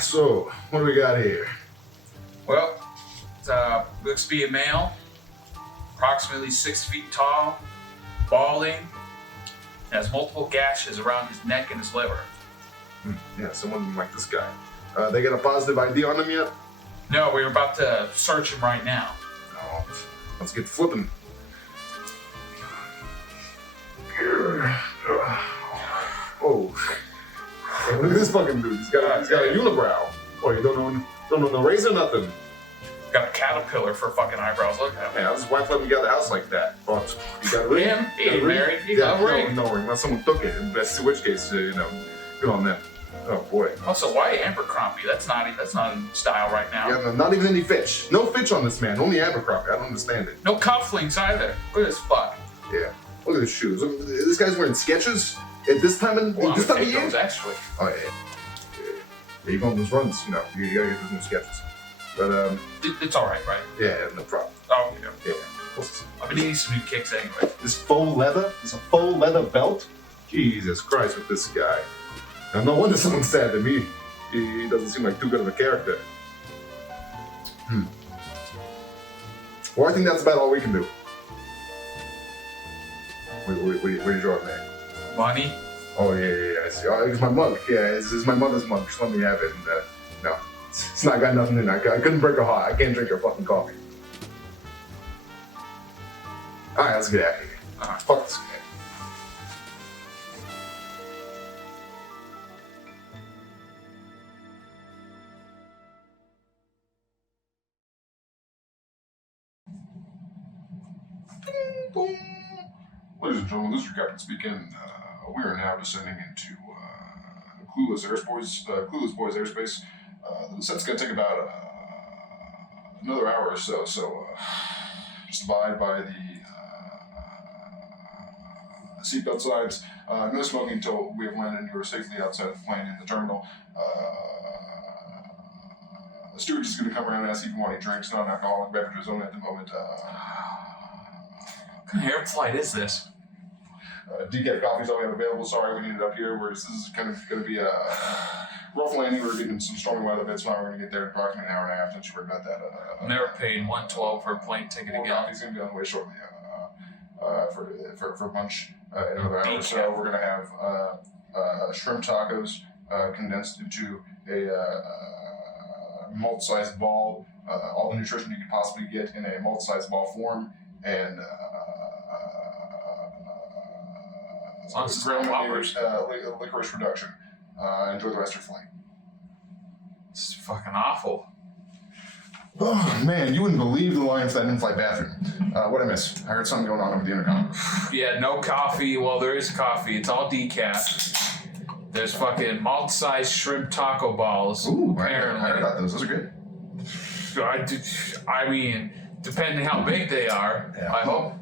So, what do we got here? Well, it looks to be a male, approximately 6 feet tall, balding, has multiple gashes around his neck and his liver. Yeah, someone like this guy. They got a positive ID on him yet? No, we're about to search him right now. No. Let's get flipping. Oh. Hey, look at this fucking dude. He's got a unibrow. Oh, you don't know no razor, nothing. Got a caterpillar for fucking eyebrows. Look at him. Man, his wife let him get out of the house like that. But you got a ring? Him? He ain't married. He got a ring. No ring. Unless someone took it. In which case, good on them. Oh boy. Also, why Abercrombie? That's not in style right now. Yeah, not even any Fitch. No Fitch on this man. Only Abercrombie. I don't understand it. No cufflinks either. Look at this fuck. Yeah. Look at his shoes. This guy's wearing Skechers at this time of year. Those, actually. Oh yeah. Yeah, you go on those runs. You gotta get those new Skechers. But it's all right? Yeah, no problem. Oh yeah. Yeah. I've been needing some new kicks anyway. This faux leather. It's a faux leather belt. Jesus Christ, with this guy. Now, no wonder someone's sad to me. He doesn't seem like too good of a character. Well, I think that's about all we can do. What are you drawing there? Money? Oh, yeah, I see. Oh, it's my mug. Yeah, this is my mother's mug. Just let me have it. And, no, it's not got nothing in it. I couldn't break her heart. I can't drink her fucking coffee. All right, let's get out of here. Fuck this guy. Boom. Ladies and gentlemen, this is your captain speaking. We are now descending into Clueless Boys airspace. The descent's going to take about another hour or so. So just abide by the seatbelt signs. No smoking until we have landed and you are safely outside of the plane in the terminal. The steward is going to come around and ask if you want any drinks, non-alcoholic beverages only at the moment. What kind of air flight is this? Decaf coffee's all we have available. Sorry, we need it up here. Whereas this is kind of going to be a rough landing. We're getting some stormy weather, but it's fine. We're going to get there in approximately an hour and a half. Don't you worry about that. Never paid $112 for a plane ticket again. Coffee's going to be on the way shortly for lunch in another hour or so. We're going to have shrimp tacos condensed into a malt-sized ball. All the nutrition you could possibly get in a malt-sized ball form. And licorice reduction. Enjoy the rest of your flight. It's fucking awful. Oh man, you wouldn't believe the line for that in-flight bathroom. What'd I miss? I heard something going on over the intercom. Yeah, no coffee. Well, there is coffee. It's all decaf. There's fucking malt-sized shrimp taco balls. Ooh, I heard about those. Those are good. I mean, depending how big they are, yeah. I hope.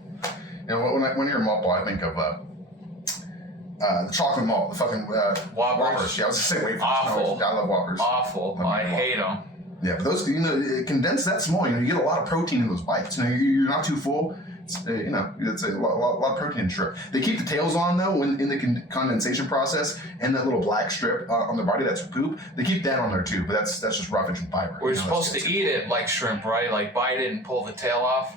You know, when I hear malt ball, I think of the chocolate malt, the fucking Whoppers. Yeah, I was just saying wafers. Awful. I love Whoppers. Awful. I hate them. Yeah, but those, condensed that small, you get a lot of protein in those bites. You're not too full. It's, it's a lot of protein in shrimp. They keep the tails on though when in the condensation process, and that little black strip on the body that's poop. They keep that on there too, but that's just roughage and fiber. We're supposed to eat it like shrimp, right? Like bite it and pull the tail off.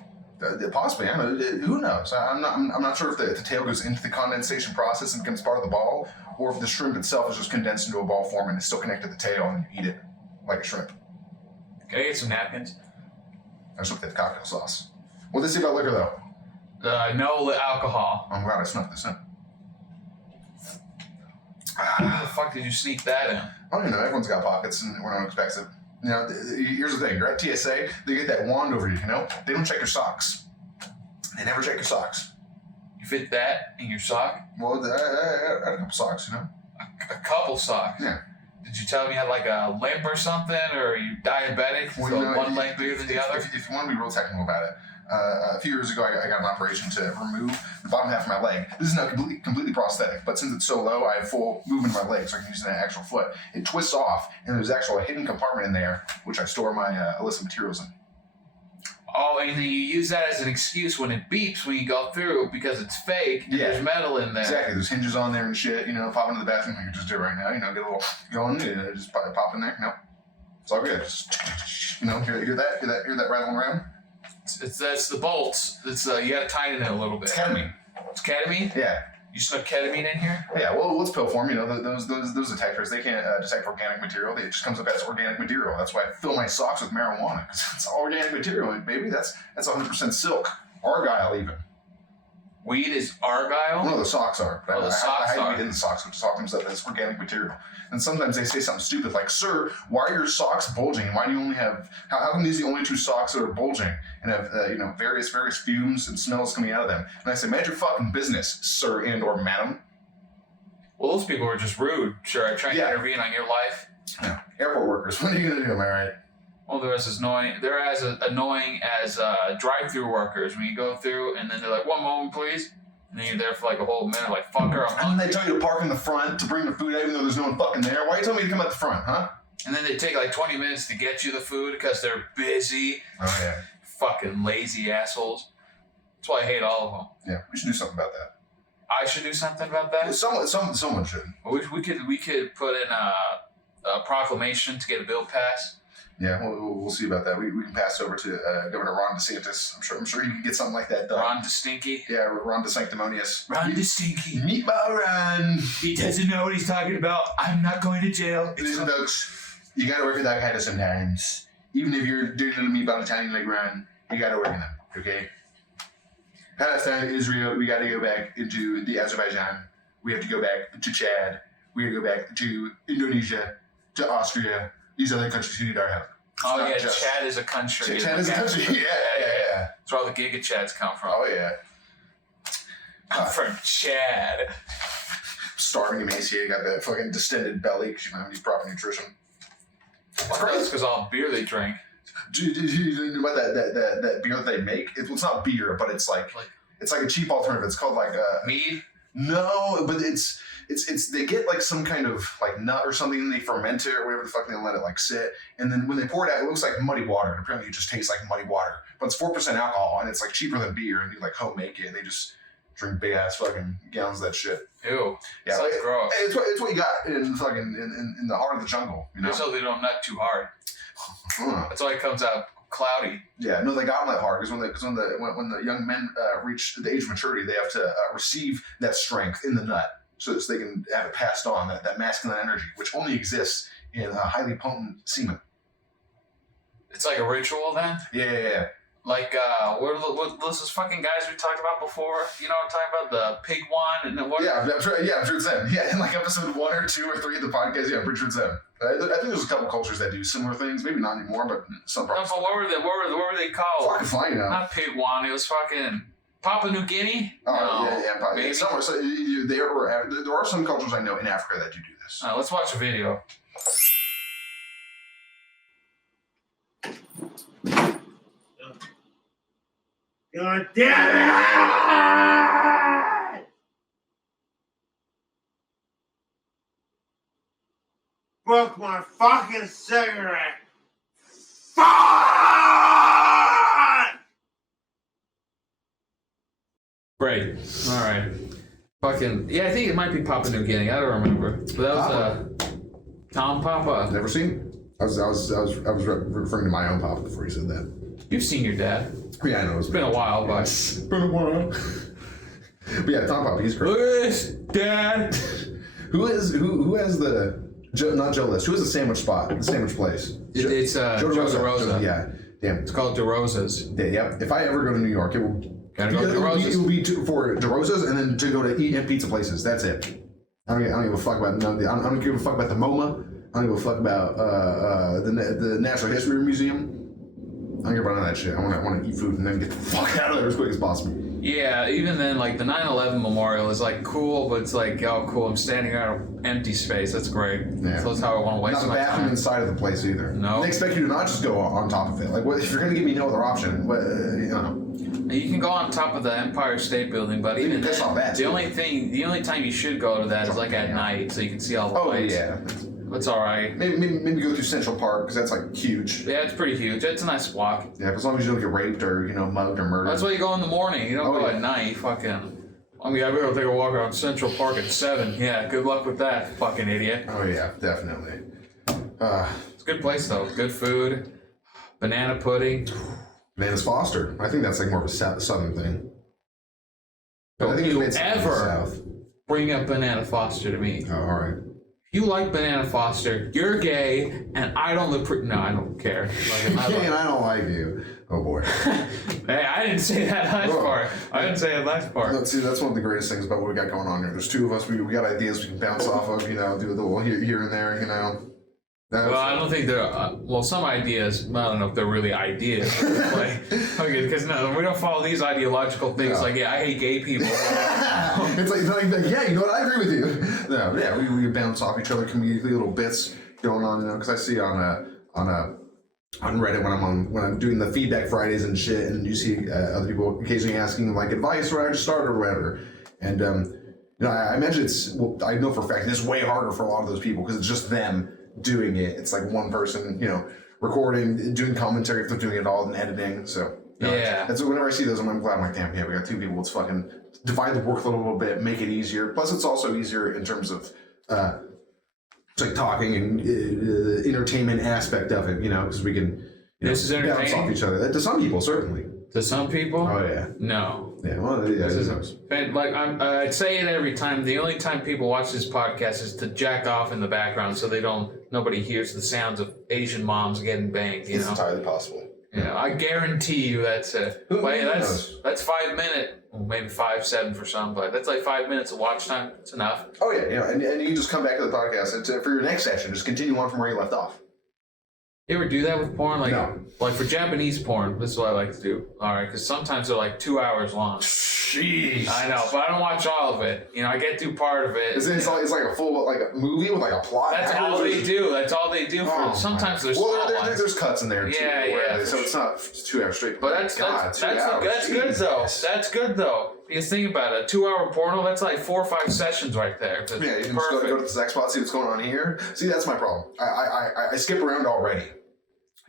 Possibly, I don't know. Who knows? I'm not sure if the tail goes into the condensation process and becomes part of the ball, or if the shrimp itself is just condensed into a ball form and it's still connected to the tail and you eat it like a shrimp. Can I get some napkins? I just looked at the cocktail sauce. What'd they say about liquor though? No alcohol. I'm glad I snuck this in. How the fuck did you sneak that in? I don't know. Everyone's got pockets and no one expects it. Here's the thing. You're at TSA, they get that wand over you, They don't check your socks. They never check your socks. You fit that in your sock? Well, I had a couple socks, A couple socks? Yeah. Did you tell me you had like a limp or something? Or are you diabetic? Well, so one leg bigger than the other? If you want to be real technical about it, a few years ago, I got an operation to remove the bottom half of my leg. This is now completely prosthetic, but since it's so low, I have full movement of my leg, so I can use an actual foot. It twists off, and there's actually a hidden compartment in there, which I store my illicit materials in. Oh, and then you use that as an excuse when it beeps when you go through because it's fake and there's metal in there. Exactly. There's hinges on there and shit. Pop into the bathroom like you just did right now. Get a little going. Just pop in there. It's all good. Just, hear that rattling around? That's the bolts. It's you gotta tighten it a little bit. It's ketamine. It's ketamine? Yeah. You snuck ketamine in here? Yeah, well, what's pill form? Those detectors, they can't detect organic material. It just comes up as organic material. That's why I fill my socks with marijuana, because it's all organic material, baby. That's 100% silk. Argyle, even. Weed is argyle? No, the socks are. The socks I hide weed in the socks, which talk themselves as organic material. And sometimes they say something stupid like, "Sir, why are your socks bulging? Why do you only have? How come these are the only 2 socks that are bulging and have various fumes and smells coming out of them?" And I say, "Mind your fucking business, sir and or madam." Well, those people are just rude. Sure, I try to intervene on your life. Yeah. Airport workers, what are you gonna do? Am I right? Well, they're as annoying as drive-through workers. When you go through and then they're like, "1 moment, please." And then you're there for like a whole minute, like, fucker, I'm hungry. And then they tell you to park in the front to bring the food out, even though there's no one fucking there. Why are you telling me to come out the front, huh? And then they take like 20 minutes to get you the food because they're busy. Oh, yeah. Fucking lazy assholes. That's why I hate all of them. Yeah, we should do something about that. I should do something about that? Someone should. We could put in a proclamation to get a bill passed. Yeah, we'll see about that. We can pass it over to Governor Ron DeSantis. I'm sure he can get something like that done. Ron DeStinky? Yeah, Ron DeSanctimonious. Ron DeStinky. Meatball Ron. He doesn't know what he's talking about. I'm not going to jail. Listen, folks, you gotta work with Al Qaeda sometimes. Even if you're a dirty little meatball Italian like Ron, you gotta work with them, okay? Palestine, Israel, we gotta go back into the Azerbaijan. We have to go back to Chad. We gotta go back to Indonesia, to Austria. These other countries who need our help. Oh, yeah, Chad is a country. Chad is a country, yeah. That's where all the Giga Chads come from. Oh, yeah. I'm from Chad. Starving, emaciated, got that fucking distended belly because you don't have any proper nutrition. That's because all the beer they drink. Do you know about that beer that they make? It's not beer, but it's like a cheap alternative. It's called like mead. No, but it's they get like some kind of like nut or something and they ferment it or whatever the fuck, and they let it like sit, and then when they pour it out, it looks like muddy water, and apparently it just tastes like muddy water, but it's 4% alcohol and it's like cheaper than beer, and you like home make it and they just drink big ass fucking gallons of that shit. Ew. Yeah, sounds gross. It's what you got in fucking in the heart of the jungle, you know. So they don't nut too hard. That's why it comes out cloudy. Yeah, no, they got them that hard because when the young men reach the age of maturity, they have to receive that strength in the nut so they can have it passed on, that masculine energy, which only exists in highly potent semen. It's like a ritual then? Yeah. Like, what those fucking guys we talked about before? You know what I'm talking about? The pig one? And what? Yeah, I'm sure it's them. Yeah, in like episode 1 or 2 or 3 of the podcast, yeah, I'm pretty sure it's them. I think there's a couple cultures that do similar things. Maybe not anymore, but some probably. No, but what were they called? Fucking fine, Not pig one. It was fucking Papua New Guinea. Oh, no, yeah, probably. maybe. Somewhere. So there are some cultures I know in Africa that do this. Let's watch a video. God damn it! Broke my fucking cigarette. Fuck! Great. All right. Fucking yeah, I think it might be Papua New Guinea. I don't remember, but that was Tom Papa. Never seen. I was referring to my own papa before you said that. You've seen your dad. Yeah, I know. It's been a while, but it's been a while. But yeah, Tom Papa, he's great. Look at this, Dad. Who has not Joe List? Who has the sandwich spot? The sandwich place? It's Joe DeRosa. Yeah, damn. It's called DeRosa's. Yeah, yep. If I ever go to New York, it will gotta go to DeRosa's. It will be for DeRosa's and then to go to eat at pizza places. That's it. I don't give a fuck about I don't give a fuck about the MoMA. I don't give a fuck about the Natural History Museum. I don't care about none of that shit. I want to eat food and then get the fuck out of there as quick as possible. Yeah, even then, like the 9/11 memorial is like cool, but it's like, oh, cool. I'm standing out of empty space. That's great. Yeah. So that's how I want to waste Not the my bathroom time. inside of the place either. No. They expect you to not just go on top of it. Like, what, if you're gonna give me no other option, you know. You can go on top of the Empire State Building, but even piss off that, the too. only time you should go to that is like at night, so you can see all the lights. Yeah. It's all right. Maybe go through Central Park because that's like huge. Yeah, it's pretty huge. It's a nice walk. Yeah, as long as you don't get raped or mugged or murdered. That's why you go in the morning. You don't go at night. You fucking. I mean, I better take a walk around Central Park at 7. Yeah, good luck with that, fucking idiot. Oh yeah, definitely. It's a good place though. Good food, banana pudding. Bananas Foster. I think that's like more of a southern thing. But I think you it's ever south. bring up Banana Foster to me? Oh, all right. If you like Banana Foster, you're gay, and I don't live. No, I don't care. And I don't like you. Oh boy. Hey, I didn't say that last part. I didn't say that last part. Let's see. That's one of the greatest things about what we got going on here. There's two of us. We got ideas we can bounce off of. Do a little here and there. Well, I don't think they're. Some ideas. I don't know if they're really ideas. Because no, we don't follow these ideological things. No. Like, yeah, I hate gay people. It's like, yeah, you know what? I agree with you. No, yeah, we bounce off each other, comedically little bits going on. Because I see on Reddit when I'm doing the feedback Fridays and shit, and you see other people occasionally asking like advice or how to start or whatever, and I imagine I know for a fact it's way harder for a lot of those people because it's just them doing it. It's like one person, recording, doing commentary if they're doing it all and editing. So yeah, that's whenever I see those, I'm glad. I'm like, damn, yeah, we got two people. Let's fucking divide the workload a little bit, make it easier. Plus, it's also easier in terms of like talking and entertainment aspect of it. Because we can this is bounce off each other. To some people, certainly. To some people? Oh yeah. No. Yeah. Well, yeah. I'd say it every time. The only time people watch this podcast is to jack off in the background, so nobody hears the sounds of Asian moms getting banged. It's entirely possible. I guarantee you that's that's 5 minutes, well, maybe 5-7 for some, but that's like 5 minutes of watch time. It's enough. Oh yeah, and you can just come back to the podcast and for your next session, just continue on from where you left off. You ever do that with porn? No. Like for Japanese porn, this is what I like to do. All right, because sometimes they're like 2 hours long. Jeez. I know, but I don't watch all of it. I get through part of it. It's like a full a movie with like a plot. That's all they do. That's all they do. Sometimes there's there's cuts in there too. Yeah. So it's not 2 hours straight. But that's good though. That's good though. Because think about it, a 2-hour porno, that's like 4 or 5 sessions right there. Yeah, you can just go to the sex spot, see what's going on here. See, that's my problem. I skip around already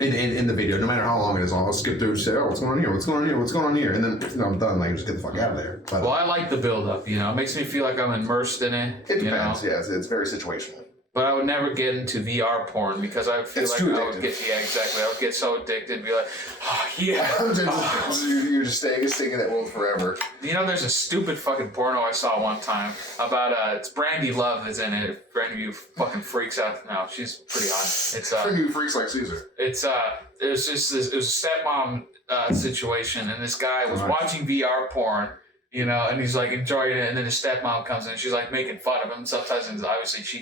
in the video, no matter how long it is. I'll skip through and say, oh, what's going on here? What's going on here? What's going on here? And then I'm done. Like, just get the fuck out of there. But, well, I like the build up. It makes me feel like I'm immersed in it. It depends. Yeah, it's very situational. But I would never get into VR porn because I feel like I would get I would get so addicted, be like, oh yeah. You're just staying in that world forever. There's a stupid fucking porno I saw one time about it's Brandy Love is in it. If Brandy you fucking freaks out. No, she's pretty hot. It's Brandy freaks like Caesar. It's it was a stepmom situation, and this guy was watching VR porn. And he's like enjoying it, and then his stepmom comes in, and she's like making fun of him. Sometimes obviously he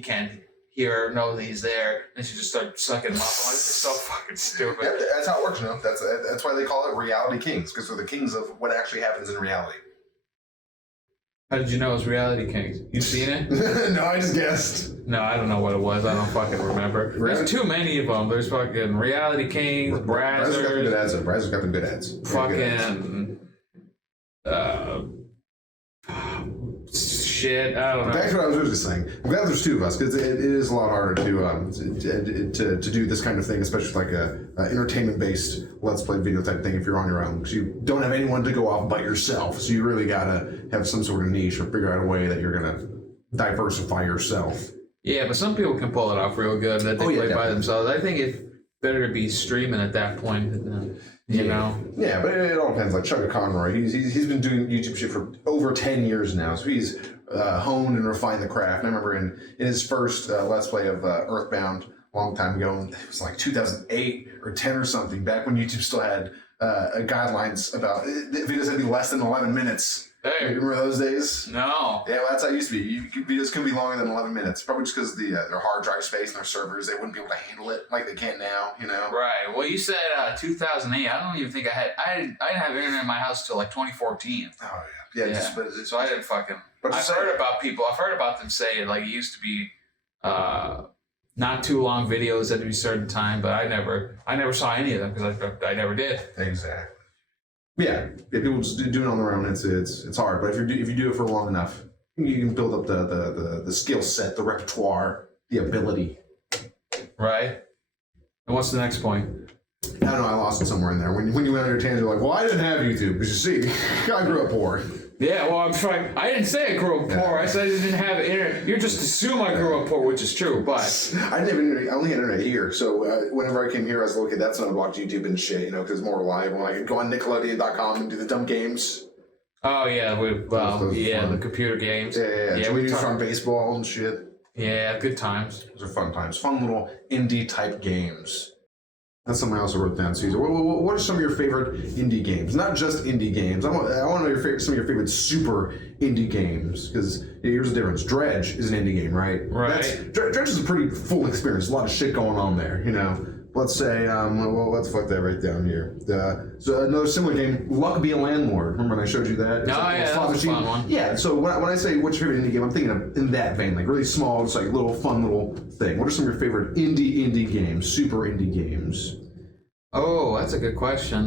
can't hear or know that he's there, and she just starts sucking him off. I'm like, this is so fucking stupid. Yeah, that's how it works, That's why they call it reality kings, because they're the kings of what actually happens in reality. How did you know it was Reality Kings? You seen it? No, I just guessed. No, I don't know what it was. I don't fucking remember. There's too many of them. There's fucking Reality Kings, Brazzers. Brazzers got the good ads. Brazzers got the good ads. Fucking shit, I don't know. Back to what I was originally saying. I'm glad there's two of us because it is a lot harder to do this kind of thing, especially like a entertainment-based Let's Play video type thing if you're on your own, because you don't have anyone to go off but yourself. So you really gotta have some sort of niche or figure out a way that you're gonna diversify yourself. Yeah, but some people can pull it off real good that they play by themselves. I think it's better to be streaming at that point. You know? Yeah, but it all depends. Like Chugga Conroy, he's been doing YouTube shit for over 10 years now, so he's honed and refined the craft. And I remember in his first Let's Play of Earthbound, a long time ago, it was like 2008 or 10 or something, back when YouTube still had guidelines about videos had to be less than 11 minutes. Hey. Remember those days? No. Yeah, well, that's how it used to be. Videos couldn't be longer than 11 minutes. Probably just because their hard drive space and their servers, they wouldn't be able to handle it like they can now, you know? Right. Well, you said 2008. I don't even think I didn't have internet in my house till like 2014. Oh, yeah. Yeah. So I didn't fucking... I've heard about them saying, like, it used to be not too long videos at a certain time, but I never saw any of them because I never did. Exactly. Yeah, people just do it on their own. It's hard, but if you do it for long enough, you can build up the skill set, the repertoire, the ability. Right. And what's the next point? I don't know, I lost it somewhere in there. When you went on your tangent, you're like, well, I didn't have YouTube, because you see, I grew up poor. Yeah, well, I'm trying. I didn't say I grew up poor. I said I didn't have internet. You just assume I grew up poor, which is true, but I didn't have internet. I only had internet here, so whenever I came here, I was like, okay, that's when I would watch YouTube and shit, because it's more reliable. I could go on Nickelodeon.com and do the dumb games. oh yeah, the computer games. Yeah, we do fun baseball and shit. Yeah, good times. Those are fun times. Fun little indie type games. That's something I also wrote down, Caesar. What are some of your favorite indie games? Not just indie games. I want to know some of your favorite super indie games. Because here's the difference. Dredge is an indie game, right? Right. Dredge is a pretty full experience. A lot of shit going on there, you know. Let's say, let's fuck that right down here. So another similar game, Luck Be a Landlord. Remember when I showed you that? That was a fun one. Yeah, so when I say what's your favorite indie game, I'm thinking of in that vein, like really small, just like little fun little thing. What are some of your favorite indie games, super indie games? Oh, that's a good question.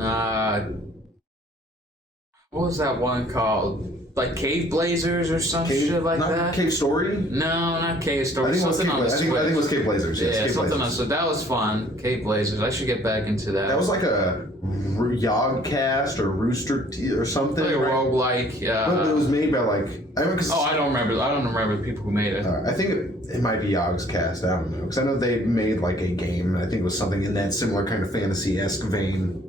What was that one called? Like Cave Blazers or some shit like that? Cave Story? No, not Cave Story. I think Something on the I think it was Cave Blazers. Yes, yeah, Cave something Blazers. else. So that was fun. Cave Blazers. I should get back into that. That was like a Yogcast or Rooster Teeth or something. Like a right? roguelike. No, but it was made by like. I don't remember. I don't remember the people who made it. I think it might be Yogg's Cast. I don't know, because I know they made like a game. And I think it was something in that similar kind of fantasy-esque vein.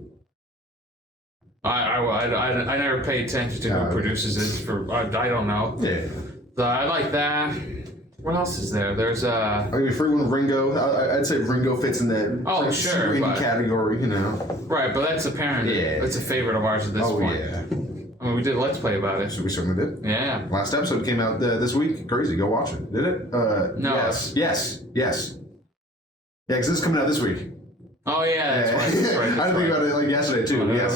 I never pay attention to who produces it. I don't know. Yeah. So I like that. What else is there? There's I mean, free one Ringo. I'd say Ringo fits in that super indie category, you know. Right, but that's apparent. Yeah. It's a favorite of ours at this point. Oh yeah. I mean, we did a Let's Play about it. So we certainly did. Yeah. Last episode came out this week. Crazy. Go watch it. Did it? No. Yes. Yeah, because this is coming out this week. Oh yeah, that's right. I didn't think about it like yesterday too. Yes.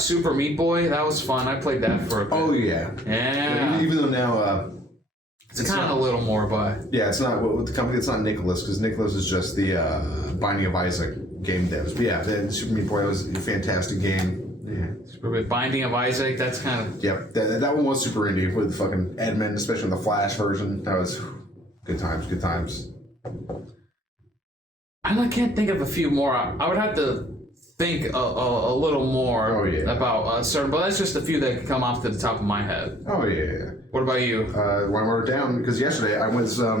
Super Meat Boy, that was fun. I played that for a bit. Oh yeah. Yeah. Even though now it's kind of a little more, but yeah, it's not with the company. It's not Nicholas, because Nicholas is just the Binding of Isaac game devs. But yeah, Super Meat Boy was a fantastic game. Yeah. Binding of Isaac, that's kind of... Yep, that one was super indie with fucking Edmund, especially in the Flash version. That was good times. I can't think of a few more. I would have to think a little more about certain, but that's just a few that come off to the top of my head. Oh, yeah. What about you? When I wrote it down, because yesterday I was, a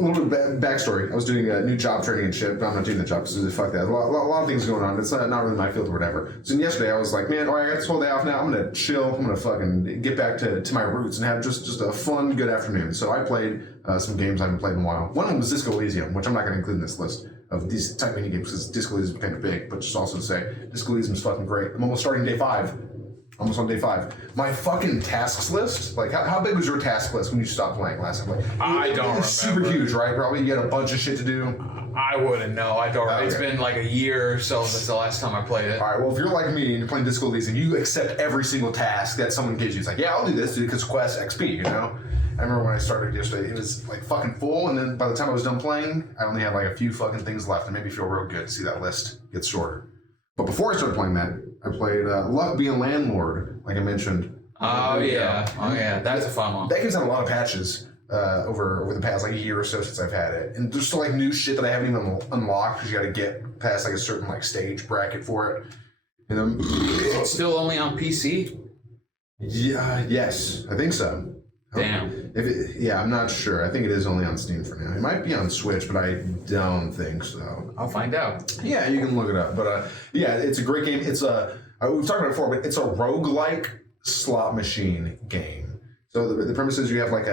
little bit backstory. I was doing a new job training and shit, but I'm not doing the job because fuck that. A lot of things going on. It's not really my field or whatever. So yesterday I was like, man, I got this whole day off now. I'm going to chill. I'm going to fucking get back to my roots and have just a fun, good afternoon. So I played some games I haven't played in a while. One of them was Disco Elysium, which I'm not going to include in this list of these type mini games because Disco Elysium is kind of big, but just also to say, Disco Elysium is fucking great. I'm almost starting day 5. Almost on day 5. My fucking tasks list, like how big was your task list when you stopped playing last time? Like, I don't remember. Super huge, right? Probably you had a bunch of shit to do. I wouldn't know. I don't. Okay. It's been like a year or so since the last time I played it. All right. Well, if you're like me and you're playing Disco Elysium, you accept every single task that someone gives you. It's like, yeah, I'll do this because quest XP. You know. I remember when I started yesterday, it was like fucking full, and then by the time I was done playing, I only had like a few fucking things left. It made me feel real good to see that list get shorter. But before I started playing that, I played Luck Be a Landlord, like I mentioned. Oh yeah, that's a fun one. That game's had a lot of patches over the past like a year or so since I've had it, and there's still like new shit that I haven't even unlocked because you got to get past like a certain like stage bracket for it. You know, it's still only on PC. Yeah, yes, I think so. Damn. I'm not sure. I think it is only on Steam for now. It might be on Switch, but I don't think so. I'll find out. Yeah, you can look it up. But yeah, it's a great game. It's we've talked about it before, but it's a roguelike slot machine game. So the premise is you have like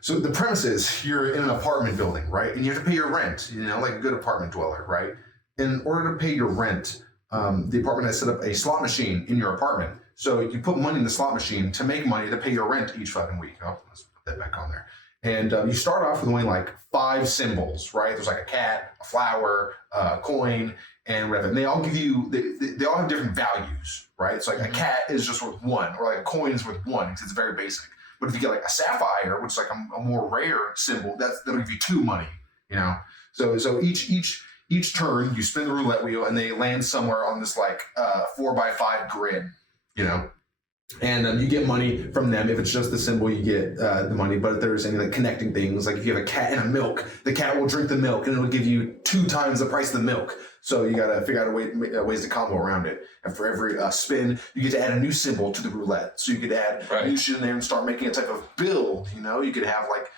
so the premise is you're in an apartment building, right? And you have to pay your rent, you know, like a good apartment dweller, right? In order to pay your rent, the apartment has set up a slot machine in your apartment. So you put money in the slot machine to make money to pay your rent each fucking week. Oh, let's put that back on there. And you start off with only like 5 symbols, right? There's like a cat, a flower, a coin, and whatever. And they all give you, they all have different values, right? So like a cat is just worth 1, or like a coin is worth 1 because it's very basic. But if you get like a sapphire, which is like a more rare symbol, that'll give you 2 money, you know? So each turn you spin the roulette wheel and they land somewhere on this like 4x5 grid. You know, And you get money from them. If it's just the symbol, you get the money. But if there's any like connecting things, like if you have a cat and a milk, the cat will drink the milk and it'll give you 2 times the price of the milk. So you gotta figure out ways to combo around it. And for every spin, you get to add a new symbol to the roulette. So you could add new shit in there and start making a type of build. You know, you could have like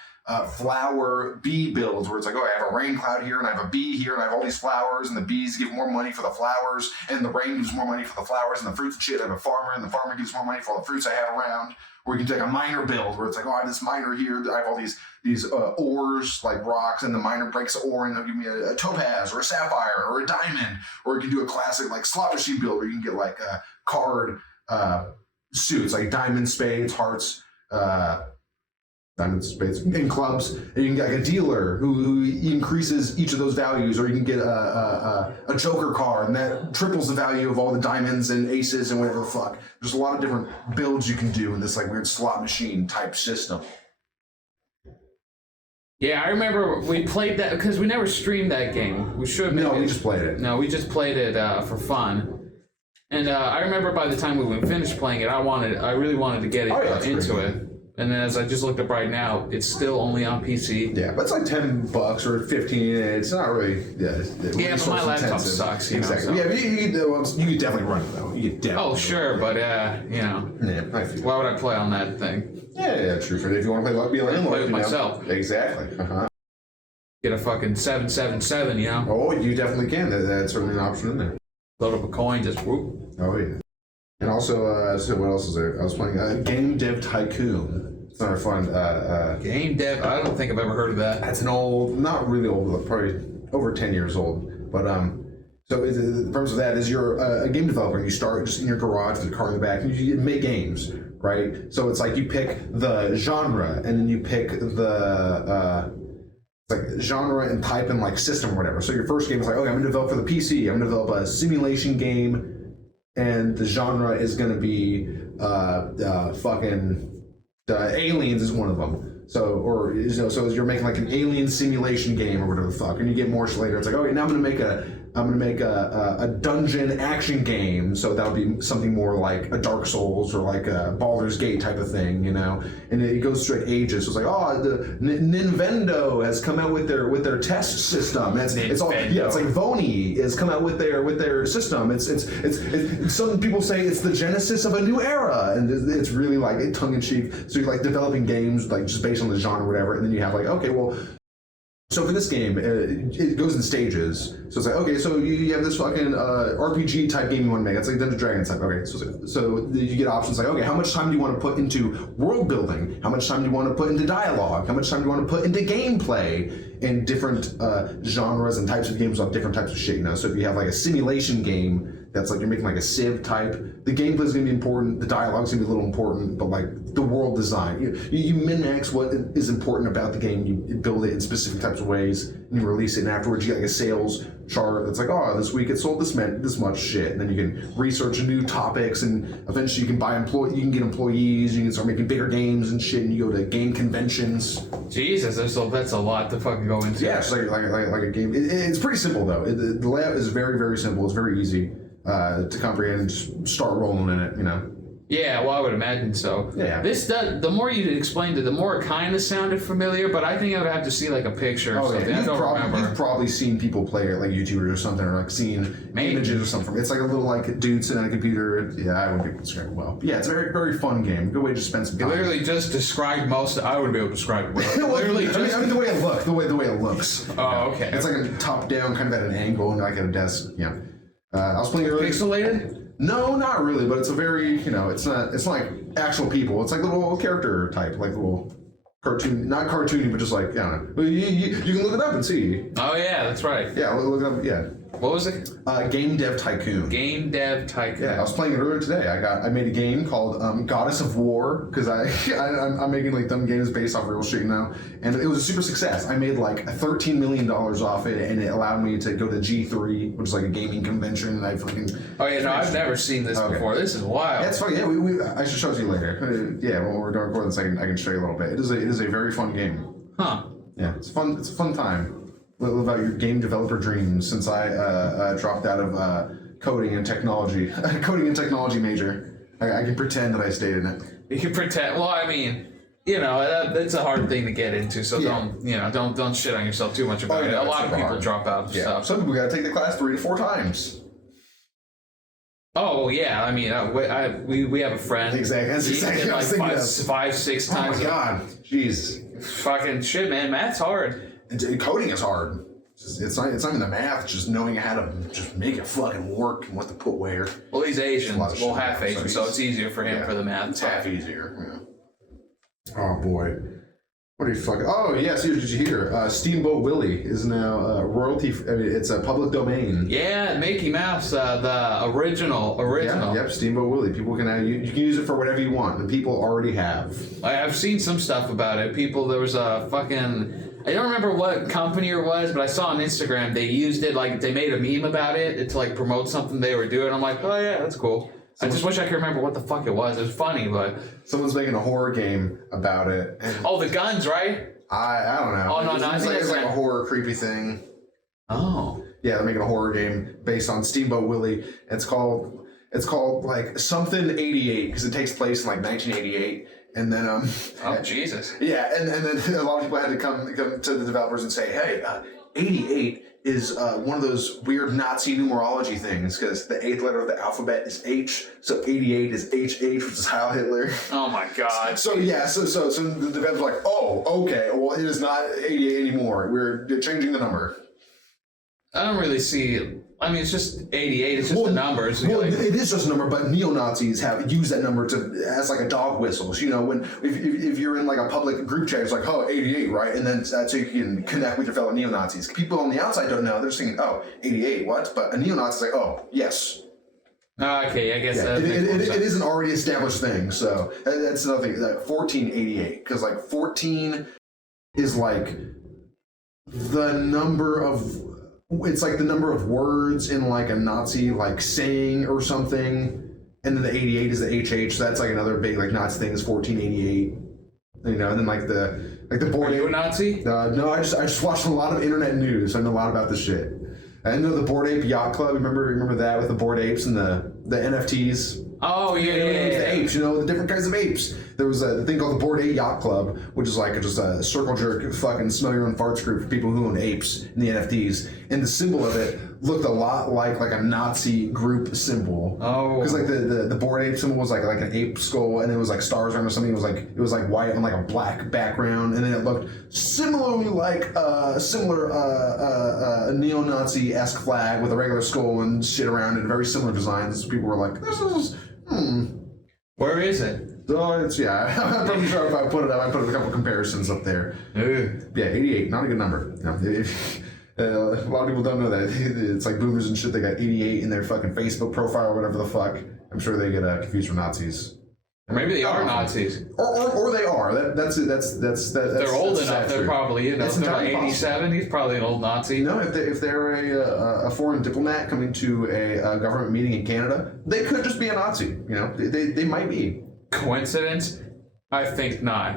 flower bee builds where it's like, oh, I have a rain cloud here and I have a bee here and I have all these flowers and the bees give more money for the flowers and the rain gives more money for the flowers and the fruits and shit. I have a farmer and the farmer gives more money for all the fruits I have around. Or you can take a miner build where it's like, oh, I have this miner here. I have all these ores, like rocks, and the miner breaks the ore and they'll give me a topaz or a sapphire or a diamond. Or you can do a classic like slot machine build where you can get like card suits, like diamonds, spades, hearts, diamonds, spades, and clubs, and you can get like a dealer who increases each of those values, or you can get a joker card, and that triples the value of all the diamonds and aces and whatever the fuck. There's a lot of different builds you can do in this like weird slot machine type system. Yeah, I remember we played that because we never streamed that game. We should. No, we just played it. No, we just played it for fun. And I remember by the time we finished playing it, I really wanted to get it into it. And then as I just looked up right now, it's still only on PC. Yeah, but it's like $10 or $15. It's not really. Yeah, but my laptop sucks. Exactly. You know, so. Yeah, you could definitely run it though. You could definitely. Oh sure, but you know. Yeah, I feel. Why would I play on that thing? Yeah, true. For if you want to play, be a landlord, play with myself. Exactly. Get a fucking 777, you know. Oh, you definitely can. That's certainly an option in there. Load up a coin, just whoop. Oh yeah. And also, so what else is there? I was playing Game Dev Tycoon. It's not fun. Game Dev. I don't think I've ever heard of that. It's an old, not really old, but probably over 10 years old. But so the premise of that is you're a game developer and you start just in your garage with a car in the back and you make games, right? So it's like you pick the genre and then you pick the like genre and type and like system or whatever. So your first game is like, okay, I'm gonna develop for the PC. I'm gonna develop a simulation game. And the genre is going to be aliens is one of them. So, or you know, so you're making like an alien simulation game or whatever the fuck, and you get more later. It's like, okay, now I'm going to make a dungeon action game. So that'll be something more like a Dark Souls or like a Baldur's Gate type of thing, you know. And it goes through eiages. So it's like, oh, the Nintendo has come out with their test system. It's all it's like Vony has come out with their system. It's some people say it's the genesis of a new era, and it's really like tongue in cheek. So you're like developing games like just based on the genre or whatever, and then you have like, okay, well. So for this game, it goes in stages. So it's like, okay, so you have this fucking RPG type game you want to make. It's like Dungeons & Dragons type. Okay, so you get options like, okay, how much time do you want to put into world building? How much time do you want to put into dialogue? How much time do you want to put into gameplay? And different genres and types of games will have different types of shit, you know? So if you have like a simulation game, that's like you're making like a Civ type. The gameplay is going to be important. The dialogue's going to be a little important, but like the world design, you min-max what is important about the game. You build it in specific types of ways, and you release it. And afterwards, you get like a sales chart that's like, oh, this week it sold this much shit. And then you can research new topics, and eventually you can you can get employees. You can start making bigger games and shit. And you go to game conventions. Jesus, that's a lot to fucking go into. Yeah, it's like a game. It's pretty simple though. The layout is very, very simple. It's very easy to comprehend and just start rolling in it, you know. Yeah, well, I would imagine so. Yeah. The more you explained it, the more it kind of sounded familiar, but I think I would have to see like a picture or something. Yeah. I don't remember. You've probably seen people play it, like YouTubers or something, or like seen images or something. It's like a little like dude sitting on a computer. Yeah, I wouldn't be able to describe it well. But yeah, it's a very, very fun game. Good way to spend some time. You literally just described most. I would be able to describe it well. Literally I mean, the way it looks. The way it looks. Oh, okay. It's like a top down, kind of at an angle, and like at a desk. Yeah. I was playing earlier. Pixelated? No, not really, but it's a very, it's not like actual people. It's like little character type, like little cartoon, not cartoony, but just like, I don't know. You can look it up and see. Oh, yeah, that's right. Yeah, look it up, yeah. What was it? Game Dev Tycoon. Game Dev Tycoon. Yeah, I was playing it earlier today. I made a game called Goddess of War, because I'm making like dumb games based off real shit, you know? And it was a super success. I made like $13 million off it, and it allowed me to go to G3, which is like a gaming convention, and I fucking... Oh yeah, no, I've never seen this before. This is wild. Yeah, it's funny. Yeah, I should show it to you later. Yeah, when we're done recording this, I can show you a little bit. It is a very fun game. Huh. Yeah, it's fun. It's a fun time. A little about your game developer dreams since I dropped out of coding and technology major. I can pretend that I stayed in it. You can pretend. Well, I mean, that's a hard thing to get into. So don't shit on yourself too much about it. A lot of people drop out of stuff. Some people got to take the class 3 to 4 times. Oh yeah, I mean, we have a friend. Exactly. That's exactly what I was thinking of. 5, 6 times. Oh my god, jeez. Fucking shit, man. Math's hard. Coding is hard. It's not even the math. It's just knowing how to just make it fucking work and what to put where. Well, he's Asian. Well, half Asian, so it's easier for him for the math. It's half easier. Yeah. Oh boy. What are you fucking? Oh yes, did you hear? Steamboat Willie is now royalty. I mean, it's a public domain. Yeah, Mickey Mouse, the original. Yeah, yep, Steamboat Willie. People can now you can use it for whatever you want, and people already have. I've seen some stuff about it. There was a fucking. I don't remember what company it was, but I saw on Instagram they used it, like they made a meme about it to like promote something they were doing. I'm like, oh yeah, that's cool. I just wish I could remember what the fuck it was. It was funny, but someone's making a horror game about it. Oh, the guns, right? I don't know. Oh no, it's like a horror creepy thing. Oh. Yeah, they're making a horror game based on Steamboat Willie. It's called like something 88 because it takes place in like 1988. And then oh Jesus. Yeah, and then a lot of people had to come to the developers and say, hey, 88 is one of those weird Nazi numerology things because the 8th letter of the alphabet is H, so 88 is HH, which is Heil Hitler. Oh my God. So the developers were like, oh, okay, well it is not 88 anymore. We're changing the number. I don't really see. I mean, it's just 88. It's just the numbers. Well, it is just a number, but neo-Nazis have used that number as like a dog whistle. So, when if you're in like a public group chat, it's like, oh, 88, right? And then so you can connect with your fellow neo-Nazis. People on the outside don't know. They're just thinking, oh, 88, what? But a neo-Nazi's like, oh, yes. Okay, I guess it is an already established thing. So that's another thing. 1488, because like 14 is like the number of. It's like the number of words in like a Nazi like saying or something, and then the 88 is the HH. So that's like another big like Nazi thing is 1488. And then like the board. Are you a Nazi? No, I just watched a lot of internet news. I know a lot about this shit. I know the Bored Ape Yacht Club. Remember that with the Bored Apes and the NFTs. Oh yeah. The apes, the different kinds of apes. There was a thing called the Bored Ape Yacht Club, which is like just a circle jerk, fucking smell your own farts group for people who own apes in the NFTs. And the symbol of it looked a lot like a Nazi group symbol. Oh. Because like the Bored Ape symbol was like an ape skull, and it was like stars around or something. It was like white on like a black background, and then it looked similarly like a neo-Nazi-esque flag with a regular skull and shit around it. Very similar designs. People were like, this is. Where is it? Oh, I'm probably sure if I put it up, I put a couple comparisons up there. Yeah, 88, not a good number. A lot of people don't know that. It's like boomers and shit. They got 88 in their fucking Facebook profile or whatever the fuck. I'm sure they get confused with Nazis. Or maybe they are Nazis. Or they are. That's they're old enough. They're probably if they're like 87. He's probably an old Nazi. No, if they're a foreign diplomat coming to a government meeting in Canada, they could just be a Nazi. They might be. Coincidence? I think not.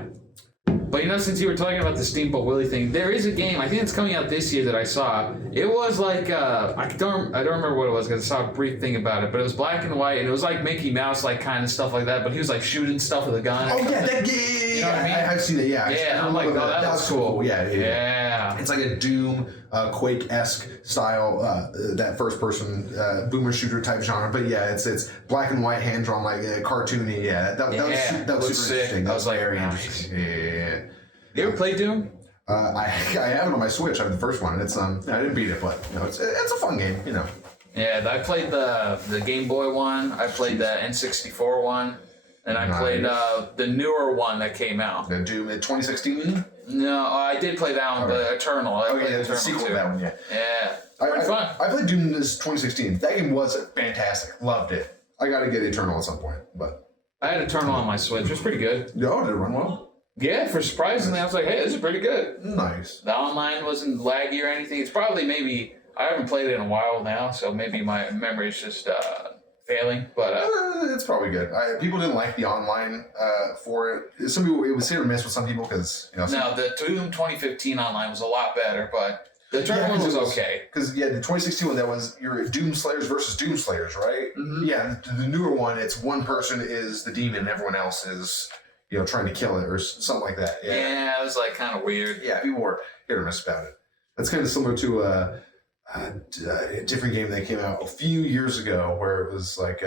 But since you were talking about the Steamboat Willie thing, there is a game. I think it's coming out this year that I saw. It was like I don't remember what it was because I saw a brief thing about it. But it was black and white, and it was like Mickey Mouse, like kind of stuff like that. But he was like shooting stuff with a gun. Oh yeah, you know what I mean? I've seen it. Yeah. Yeah, I'm like, oh, that was cool. Yeah. It's like a Doom, Quake-esque style, that first-person boomer shooter type genre. But yeah, it's black and white, hand drawn, like cartoony. Yeah, that was super interesting. That was like very interesting. Yeah. You ever played Doom? I have it on my Switch. I have the first one. It's I didn't beat it, but it's a fun game. Yeah, I played the Game Boy one. I played the N64 one, and I played the newer one that came out. The Doom 2016. No, I did play that one, the Eternal. It's a sequel to that one. Yeah. Yeah. Pretty fun. I played Doom this 2016. That game was fantastic. Loved it. I got to get Eternal at some point, but I had Eternal on my Switch. It was pretty good. No, did it run well? Yeah, for surprisingly, I was like, hey, this is pretty good. Nice. The online wasn't laggy or anything. It's probably maybe, I haven't played it in a while now, so maybe my memory's just failing, but... it's probably good. People didn't like the online for it. Some people, it was hit or miss with some people because, No, the Doom 2015 online was a lot better, but The Turtle one was okay. Because, the 2016 one, that was your Doomslayers versus Doomslayers, right? Mm-hmm. Yeah, the newer one, it's one person is the demon and everyone else is, trying to kill it or something like that. Yeah, it was like kind of weird. Yeah, people were hit or miss about it. That's kind of similar to a different game that came out a few years ago where it was like,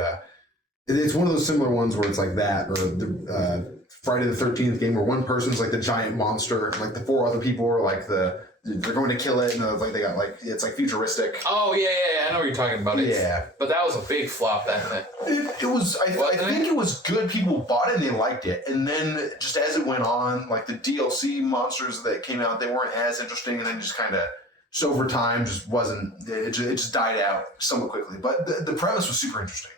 it's one of those similar ones where it's like that, or the Friday the 13th game where one person's like the giant monster, and like the four other people are like they're going to kill it, and like they got like it's like futuristic. Oh yeah, I know what you're talking about. But that was a big flop back then. It was. I think it was good. People bought it and they liked it, and then just as it went on, like the DLC monsters that came out, they weren't as interesting, and then just kind of over time just wasn't. It just died out somewhat quickly. But the premise was super interesting.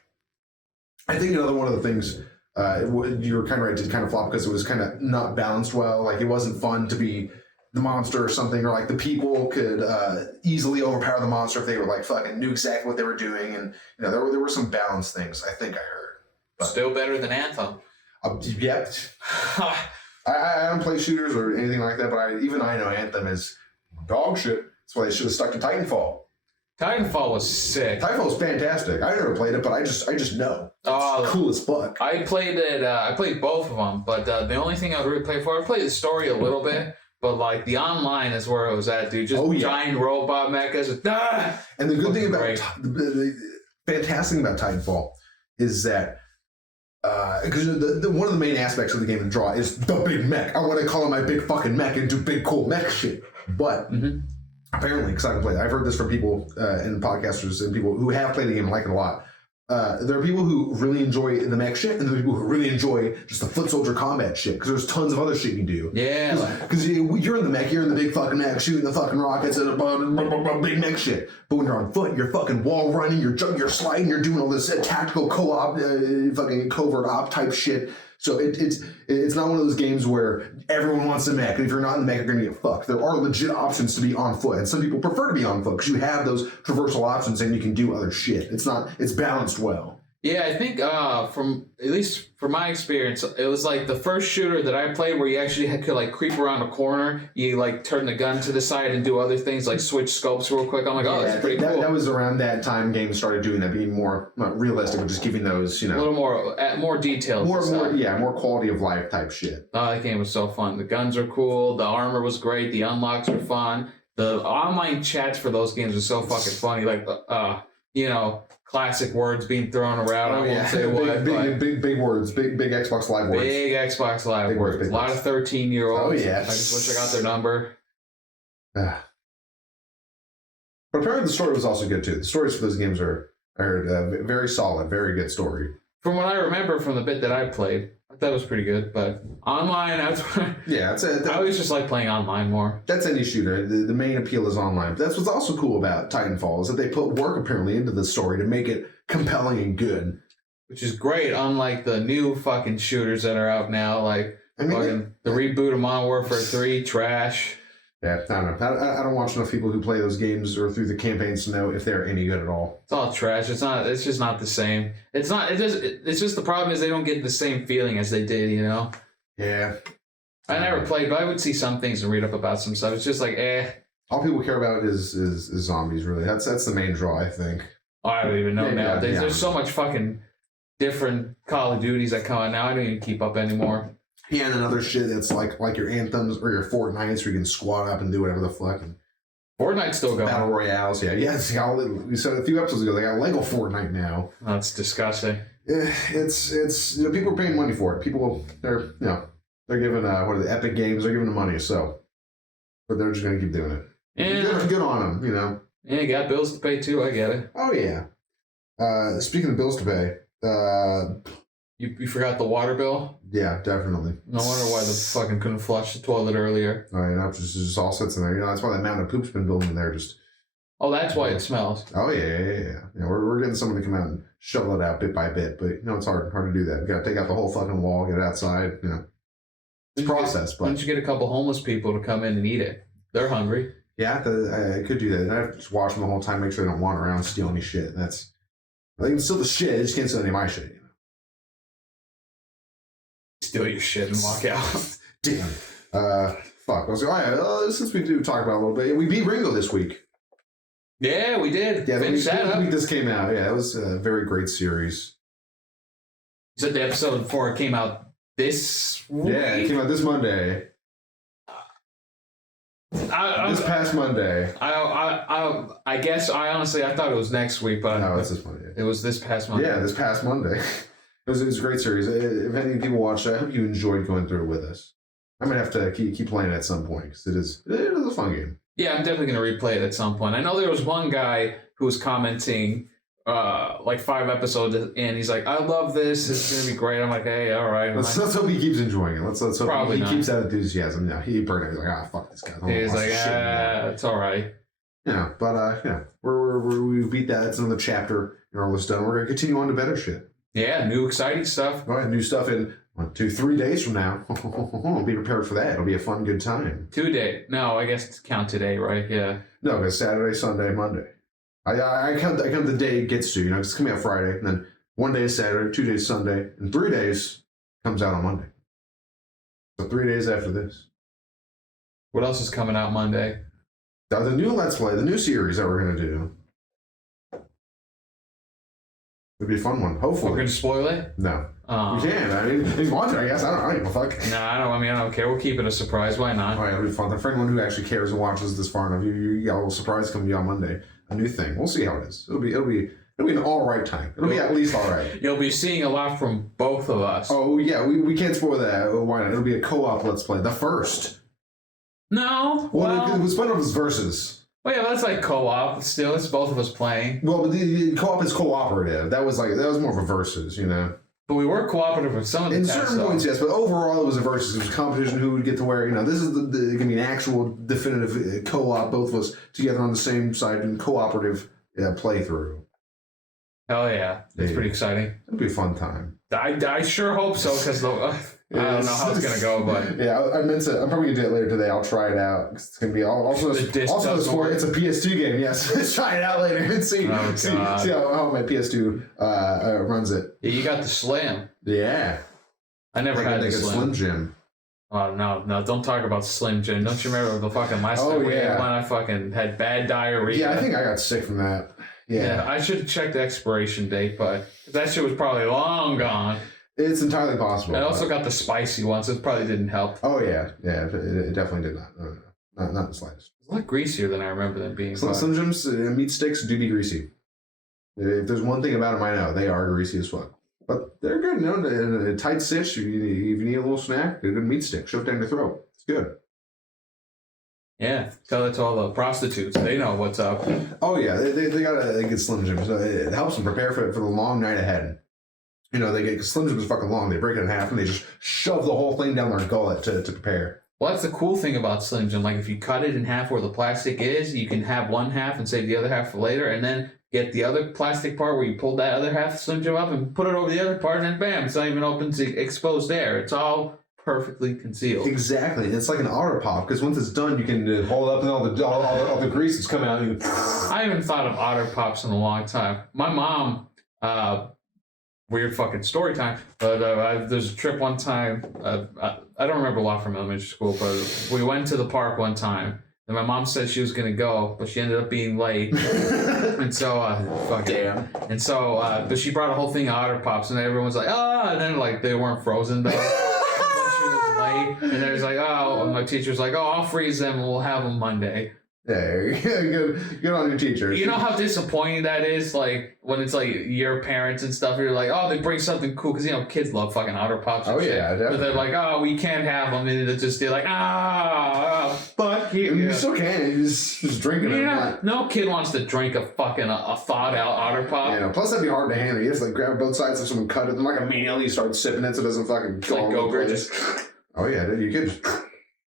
I think another one of the things. You were kind of right to kind of flop because it was kind of not balanced well. Like it wasn't fun to be the monster or something, or like the people could easily overpower the monster if they were like fucking knew exactly what they were doing, and there were some balanced things. I think I heard. But, still better than Anthem. Yep. I don't play shooters or anything like that, but I know Anthem is dog shit. That's why they should have stuck to Titanfall. Titanfall was sick. Titanfall was fantastic. I never played it, but I just know. It's cool as fuck. I played it. I played both of them, but the only thing I would really play for, I played the story a little bit, but like the online is where it was at, dude. Just giant robot mechas. And the good thing about the fantastic thing about Titanfall is that because one of the main aspects of the game to draw is the big mech. I want to call it my big fucking mech and do big cool mech shit, but. Mm-hmm. Apparently, because I haven't played it. I've heard this from people and podcasters and people who have played the game and like it a lot. There are people who really enjoy the mech shit, and there are people who really enjoy just the foot soldier combat shit, because there's tons of other shit you do. Yeah. Because you're in the mech, you're in the big fucking mech, shooting the fucking rockets and big mech shit. But when you're on foot, you're fucking wall running, you're sliding, you're doing all this tactical co-op, fucking covert op type shit. So it's not one of those games where everyone wants a mech, and if you're not in the mech, you're going to get fucked. There are legit options to be on foot, and some people prefer to be on foot because you have those traversal options and you can do other shit. It's balanced well. Yeah, I think from at least from my experience, it was like the first shooter that I played where you actually could like creep around a corner, you like turn the gun to the side and do other things like switch scopes real quick. I'm like, that's pretty cool. That was around that time games started doing that, being more not realistic, but just giving those, a little more details, more quality of life type shit. Oh, that game was so fun. The guns are cool, the armor was great, the unlocks were fun. The online chats for those games were so fucking funny, like classic words being thrown around. I won't say what. Big words. Big Xbox Live words. Big Xbox Live words. A lot of 13-year-olds. Oh, yeah. I just wish I got their number. But apparently the story was also good, too. The stories for those games are very solid, very good story. From what I remember from the bit that I played, I thought it was pretty good. But online, I always just like playing online more. That's any shooter. The main appeal is online. But that's what's also cool about Titanfall is that they put work apparently into the story to make it compelling and good. Which is great, unlike the new fucking shooters that are out now. Like the reboot of Modern Warfare 3, trash. Yeah, I don't know. I don't watch enough people who play those games or through the campaigns to know if they're any good at all. It's all trash. It's just not the same. It's just the problem is they don't get the same feeling as they did, Yeah. I never played, but I would see some things and read up about some stuff. It's just like, All people care about is zombies, really. That's the main draw, I think. Oh, I don't even know now. Yeah. There's so much fucking different Call of Duties that come out now. I don't even keep up anymore. Yeah, and then other shit that's like your Anthems or your Fortnites where you can squat up and do whatever the fuck. And Fortnite's still going. Battle Royales, yeah. We said a few episodes ago, they got Lego Fortnite now. That's disgusting. It's people are paying money for it. People, they're giving, Epic Games, they're giving them money, so. But they're just going to keep doing it. Yeah. Good on them, Yeah, you got bills to pay too, I get it. Oh, yeah. Speaking of bills to pay, You forgot the water bill? Yeah, definitely. No wonder why the fucking couldn't flush the toilet earlier. Oh, just all sits in there. That's why that mountain of poop's been building in there. Oh, that's why it smells. Oh yeah. We're getting someone to come out and shovel it out bit by bit, but it's hard to do that. You got to take out the whole fucking wall, get it outside. It's a process. But why don't you get a couple homeless people to come in and eat it? They're hungry. Yeah, I could do that. I have to just watch them the whole time, make sure they don't wander around, steal any shit. They can steal the shit. They just can't steal any of my shit. Steal your shit and walk out. Damn. Fuck. I was like, oh yeah, since we do talk about it a little bit, we beat Ringo this week. Yeah, we did. Yeah, Finished that the up. week this came out. Yeah, it was a very great series. You said the episode 4 came out this week? Yeah, it came out this Monday. This past Monday. I guess I honestly thought it was next week, but No, it's this Monday. it was this past Monday. Yeah, this past Monday. It was a great series. If any people watched it, I hope you enjoyed going through it with us. I'm gonna have to keep playing it at some point because it is a fun game. Yeah, I'm definitely gonna replay it at some point. I know there was one guy who was commenting like 5 episodes in. He's like, "I love this. It's gonna be great." I'm like, "Hey, all right." Let's hope he keeps enjoying it. Let's hope Probably he not. keeps that enthusiasm. No, he burned it. He's like, fuck this guy. I don't He's wanna watch like, this shit anymore." it's all right. Yeah, but we beat that. That's another chapter in our list done. We're gonna continue on to better shit. Yeah, new exciting stuff. All right, new stuff in 1, 2, 3 days from now. Be prepared for that. It'll be a fun, good time. 2 days. No, I guess count today, right? Yeah. No, because Saturday, Sunday, Monday. I count the day it gets to. It's coming out Friday, and then 1 day is Saturday, 2 days Sunday, and 3 days comes out on Monday. So 3 days after this. What else is coming out Monday? Now, the new Let's Play, the new series that we're gonna do. It'll be a fun one, hopefully. We're gonna spoil it? No. Oh. You can. I mean, if you want to, I guess. I don't give a fuck. No, I don't care. We'll keep it a surprise. Why not? All right, it'll be fun. For anyone who actually cares and watches this far enough, you got a little surprise coming on Monday. A new thing. We'll see how it is. It'll be an all right time. It'll be at least all right. You'll be seeing a lot from both of us. Oh yeah, we can't spoil that. Why not? It'll be a co-op Let's Play. The first. No. Well, it was one of his verses. Well, yeah, that's like co-op. Still, it's both of us playing. Well, but the co-op is cooperative. That was more of a versus, But we were cooperative with some of the In tests, certain points, yes, but overall it was a versus. It was a competition who would get to where, this is going to be an actual definitive co-op, both of us together on the same side in cooperative playthrough. Hell yeah. It's pretty exciting. It'll be a fun time. I sure hope so, because I don't know how it's going to go, but... Yeah, I'm probably going to do it later today. I'll try it out. It's going to be also it's a PS2 game, yes. Let's try it out later and see how my PS2 runs it. Yeah, you got the Slim. Yeah. I never had the Slim Jim. Oh, no, don't talk about Slim Jim. Don't you remember the fucking last time we had one? I fucking had bad diarrhea. Yeah, I think I got sick from that. Yeah, I should have checked the expiration date, but that shit was probably long gone. It's entirely possible. I also got the spicy one, so it probably didn't help. Oh, yeah. Yeah, it definitely did not. No, not the slightest. It's a lot greasier than I remember them being. Some Jims, meat sticks do be greasy. If there's one thing about them I know, they are greasy as fuck. But they're good, in a tight stitch, if you need a little snack, a good meat stick, shove it down your throat. It's good. Yeah, tell that to all the prostitutes. They know what's up. Oh, yeah, they got a good Slim Jim. So it helps them prepare for the long night ahead. They get Slim Jim is fucking long. They break it in half and they just shove the whole thing down their gullet to prepare. Well, that's the cool thing about Slim Jim. Like, if you cut it in half where the plastic is, you can have one half and save the other half for later, and then get the other plastic part where you pull that other half of Slim Jim up and put it over the other part, and then bam, it's not even open to exposed air. It's all perfectly concealed. Exactly. It's like an otter pop, because once it's done, you can hold it up and all the grease is coming out. I haven't thought of otter pops in a long time. My mom, weird fucking story time, but there's a trip one time, I don't remember a lot from elementary school, but we went to the park one time, and my mom said she was going to go, but she ended up being late, and so, and so, but she brought a whole thing of otter pops, and everyone's like, and then, like, they weren't frozen, though. She was late, and there's like, and my teacher's like, I'll freeze them, and we'll have them Monday. Yeah, good on your teachers. You know how disappointing that is? Like, when it's like your parents and stuff, you're like, they bring something cool, because, kids love fucking otter pops and shit. Yeah, definitely. But they're like, we can't have them, and they're like, fuck you. You still can, you just drink it. No kid wants to drink a fucking a thawed out otter pop. Yeah, plus that'd be hard to handle. You have to grab both sides of someone, cut it, and like immediately start sipping it so it doesn't fucking go all over the place. Oh yeah, you could just...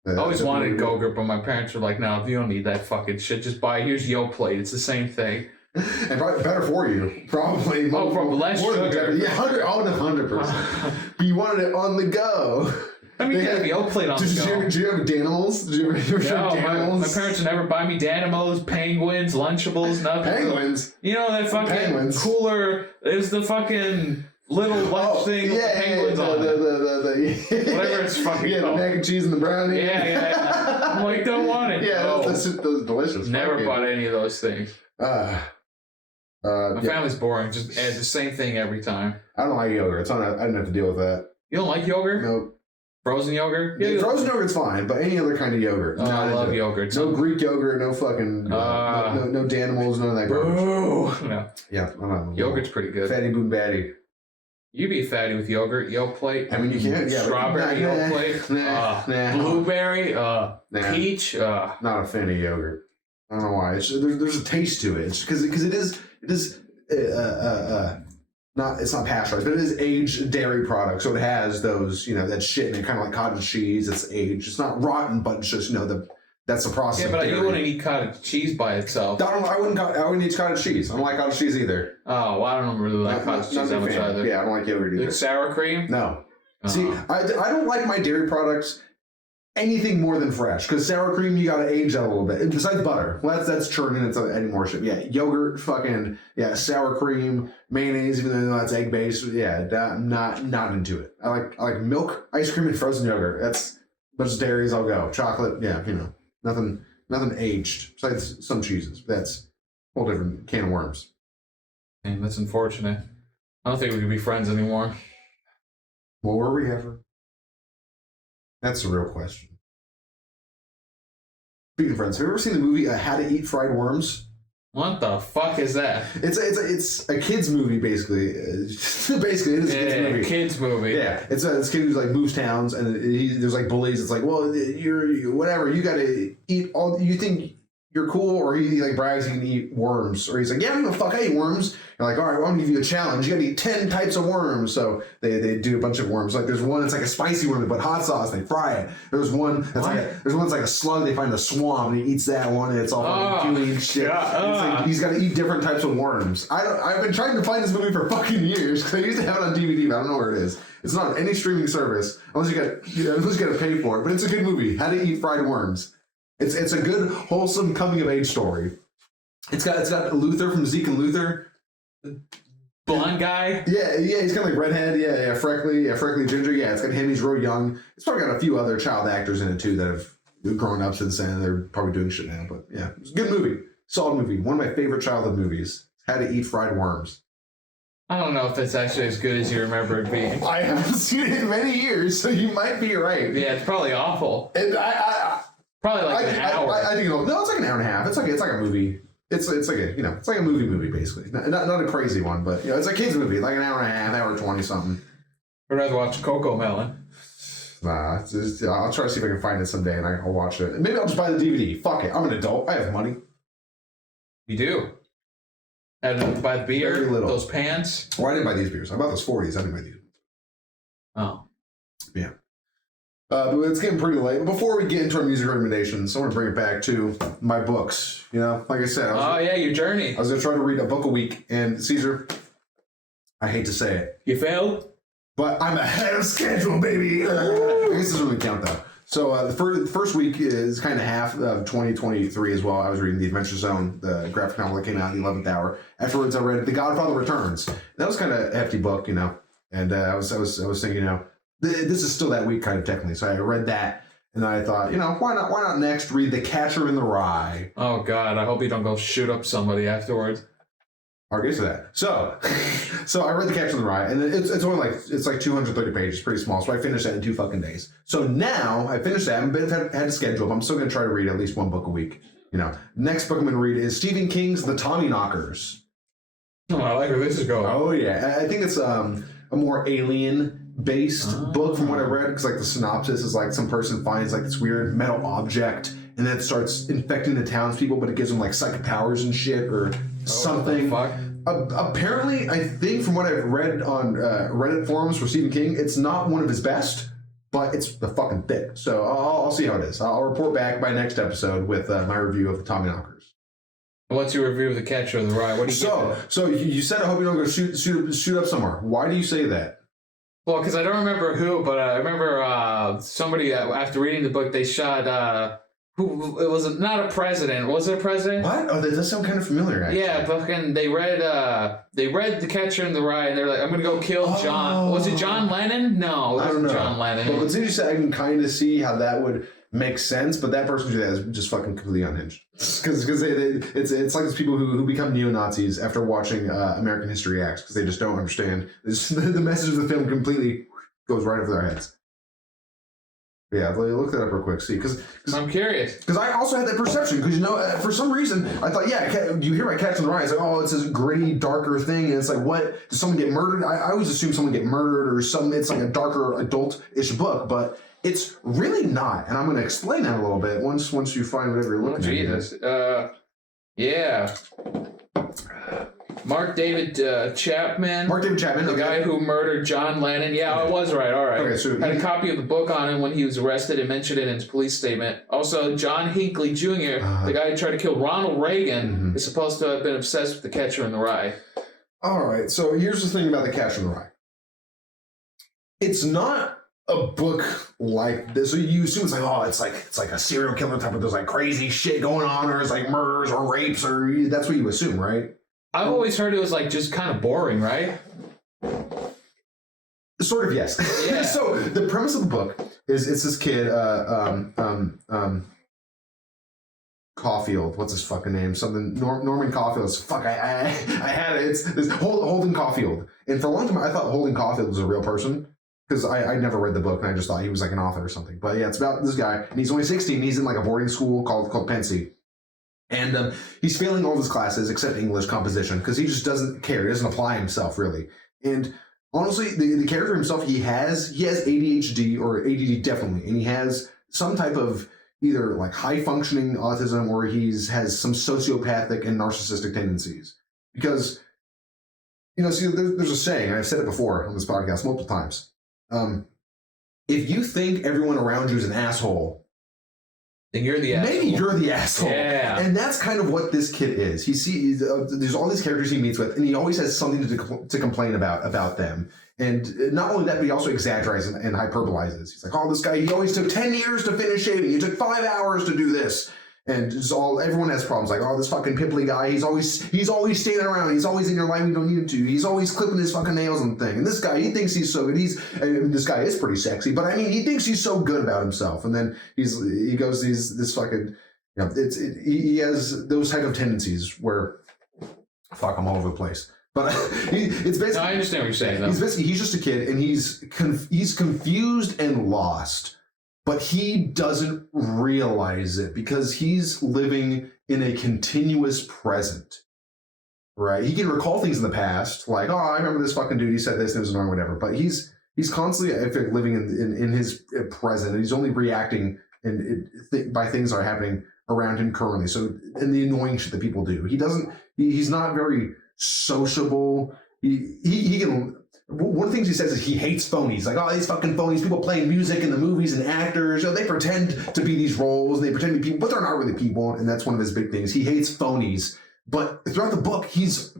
I always wanted Go-Gurt, but my parents were like, no, you don't need that fucking shit. Just here's Yoplait. It's the same thing. And probably better for you. Probably. From less sugar. Yeah, 100%. But you wanted it on the go. I mean, you have Yoplait on the go. Did you have Danimals? Did you ever No, my parents would never buy me Danimals, Penguins, Lunchables, nothing. Penguins? That fucking cooler is the fucking little lunch thing with the penguins on it. Whatever it's fucking called. The mac and cheese and the brownie. Yeah. I'm like, don't want it. Yeah, those delicious. Never bought any of those things. My family's boring. Just add the same thing every time. I don't like yogurt. I didn't have to deal with that. You don't like yogurt? Nope. Frozen yogurt? Yeah, frozen yogurt's fine, but any other kind of yogurt. Oh, I love yogurt. No Greek yogurt, no fucking, no Danimals, none of that garbage. No. Yeah, I'm not. Yogurt's pretty good. Fatty boom batty. You be fatty with yogurt, yolk plate. I mean, you can. Yeah, strawberry yolk plate. Blueberry, peach. Not a fan of yogurt. I don't know why. There's a taste to it. It's because it is it's not pasteurized, but it is aged dairy product, so it has those, that shit in it, kind of like cottage cheese. It's aged. It's not rotten, but it's just that's the process. Yeah, but you wouldn't eat cottage cheese by itself. I wouldn't eat cottage cheese. I don't like cottage cheese either. Oh, well, I don't really like cottage cheese that much either. Yeah, I don't like yogurt either. Like sour cream? No. See, I don't like my dairy products anything more than fresh, because sour cream, you gotta age that a little bit. Besides butter, well, that's churning into any more shit. Yeah, yogurt, sour cream, mayonnaise, even though that's egg based. Yeah, not into it. I like milk, ice cream, and frozen yogurt. That's those dairies. I'll go chocolate. Yeah, nothing aged besides some cheeses. That's a whole different can of worms. Damn, that's unfortunate. I don't think we could be friends anymore. Well, were we ever? That's the real question. Speaking of friends, have you ever seen the movie How to Eat Fried Worms? What the fuck is that? It's a kids movie, basically. Basically, it is a kids movie. Kids movie. Yeah, it's this kid who's like moves towns, and there's like bullies. It's like, well, you're whatever. You got to eat all. You think you're cool, or he like brags he can eat worms, or he's like, yeah, I'm gonna fuck, I eat worms. You're like, all right, well, I'm gonna give you a challenge. You gotta eat 10 types of worms. So they do a bunch of worms. Like there's one that's like a spicy worm, they put hot sauce, they fry it. There's one that's like a slug, they find a swamp, and he eats that one, and it's all gooey and shit. Like, he's gotta eat different types of worms. I've been trying to find this movie for fucking years because I used to have it on DVD, but I don't know where it is. It's not on any streaming service unless you gotta pay for it. But it's a good movie. How to Eat Fried Worms. It's a good, wholesome coming of age story. It's got Luther from Zeke and Luther. Blonde guy? Yeah, he's kind of like redhead, freckly ginger. Yeah, it's got him, he's real young. It's probably got a few other child actors in it too that have grown up since then. They're probably doing shit now, but yeah, it's a good movie. Solid movie. One of my favorite childhood movies. How to Eat Fried Worms. I don't know if that's actually as good as you remember it being. I haven't seen it in many years, so you might be right. Yeah, it's probably awful. And probably like an hour. I think it's like an hour and a half. It's like a movie. It's like a movie basically. Not a crazy one, but it's a kids movie, like an hour and a half, hour 20 something. I'd rather watch Coco Melon. Nah, I'll try to see if I can find it someday, and I'll watch it. Maybe I'll just buy the DVD. Fuck it, I'm an adult. I have money. You do. And buy the beer, those pants. Well, I didn't buy these beers. I bought those 40s. I didn't buy these. Oh. Yeah. But it's getting pretty late. But before we get into our music recommendations, I want to bring it back to my books. Like I said. Your journey. I was going to try to read a book a week. And Caesar, I hate to say it. You failed? But I'm ahead of schedule, baby. I guess it doesn't really count, though. So the first week is kind of half of 2023 as well. I was reading The Adventure Zone, the graphic novel that came out in the 11th hour. Afterwards, I read The Godfather Returns. That was kind of a hefty book, And I was thinking, this is still that week, kind of technically. So I read that, and then I thought, why not next read The Catcher in the Rye? Oh God, I hope you don't go shoot up somebody afterwards. I'll get to that. So I read The Catcher in the Rye, and it's only like 230 pages, pretty small. So I finished that in 2 fucking days. So now I finished that. I've had a schedule, but I'm still gonna try to read at least one book a week. Next book I'm gonna read is Stephen King's The Tommyknockers. Oh, I like where this is going. Oh yeah, I think it's a more alien-based book from what I read, because like the synopsis is like some person finds like this weird metal object, and then it starts infecting the townspeople, but it gives them like psychic powers and shit or something. What the fuck? Apparently, I think from what I've read on Reddit forums for Stephen King, it's not one of his best, but it's the fucking thick. So I'll see how it is. I'll report back by next episode with my review of The Tommyknockers. What's your review of The Catcher in the Rye? What do you So you said, I hope you don't go shoot up somewhere. Why do you say that? Well, because I don't remember who, but I remember somebody, after reading the book, they shot who it was not a president. Was it a president? What? Oh, that does sound kind of familiar, actually. Yeah, fucking. They read The Catcher in the Rye, and they're like, I'm gonna go kill John. Was it John Lennon? No, it wasn't John Lennon. But what's interesting, I can kind of see how that would make sense, but that person who did that is just fucking completely unhinged. Because it's like those people who become neo-Nazis after watching American History X, because they just don't understand. The message of the film completely goes right over their heads. Yeah, look that up real quick. See, because I'm curious. Because I also had that perception. Because for some reason, I thought, you hear about Catch in the Rye, it's like, oh, it's this gritty, darker thing, and it's like, what? Does someone get murdered? I always assume someone get murdered or something. It's like a darker, adult-ish book, but it's really not. And I'm going to explain that a little bit once you find whatever you're looking at. Jesus. Yeah. Mark David Chapman. The guy who murdered John Lennon. Yeah, I was right. All right. Okay, so had a copy of the book on him when he was arrested and mentioned it in his police statement. Also, John Hinckley Jr., the guy who tried to kill Ronald Reagan, is supposed to have been obsessed with The Catcher in the Rye. All right. So here's the thing about The Catcher in the Rye. It's not a book like this. So you assume it's like a serial killer type of, there's like crazy shit going on, or it's like murders or rapes, or that's what you assume, right? I've always heard it was like just kind of boring, right? Sort of, yes. Yeah. So the premise of the book is it's this kid, Caulfield. What's his fucking name? Something Norman Caulfield. Fuck, I had it. It's this Holden Caulfield. And for a long time, I thought Holden Caulfield was a real person because I never read the book and I just thought he was like an author or something. But yeah, it's about this guy, and he's only 16. He's in like a boarding school called Pensy. And he's failing all of his classes except English composition because he just doesn't care. He doesn't apply himself, really. And honestly, the character himself, he has ADHD or ADD definitely. And he has some type of either like high-functioning autism or has some sociopathic and narcissistic tendencies. Because, see, there's a saying, and I've said it before on this podcast multiple times. If you think everyone around you is an asshole, then you're the asshole. Maybe you're the asshole. Yeah. And that's kind of what this kid is. There's all these characters he meets with, and he always has something to complain about them. And not only that, but he also exaggerates and hyperbolizes. He's like, oh, this guy, he always took 10 years to finish shaving. It took 5 hours to do this. And everyone has problems. Like, oh, this fucking pimply guy, he's always standing around. He's always in your life. You don't need him to. He's always clipping his fucking nails and thing. And this guy, he thinks he's so good. This guy is pretty sexy, but I mean, he thinks he's so good about himself. And then he has those type of tendencies where, fuck, I'm all over the place. But it's basically. No, I understand what you're saying, though. He's just a kid, and he's confused and lost. But he doesn't realize it because he's living in a continuous present, right? He can recall things in the past, like, oh, I remember this fucking dude, he said this and it was wrong, whatever. But he's constantly, I think, living in his present, and he's only reacting by things that are happening around him currently. So, and the annoying shit that people do. He's not very sociable. He can. One of the things he says is he hates phonies. Like, oh, these fucking phonies, people playing music in the movies and actors, they pretend to be these roles, they pretend to be people, but they're not really people, and that's one of his big things. He hates phonies. But throughout the book, he's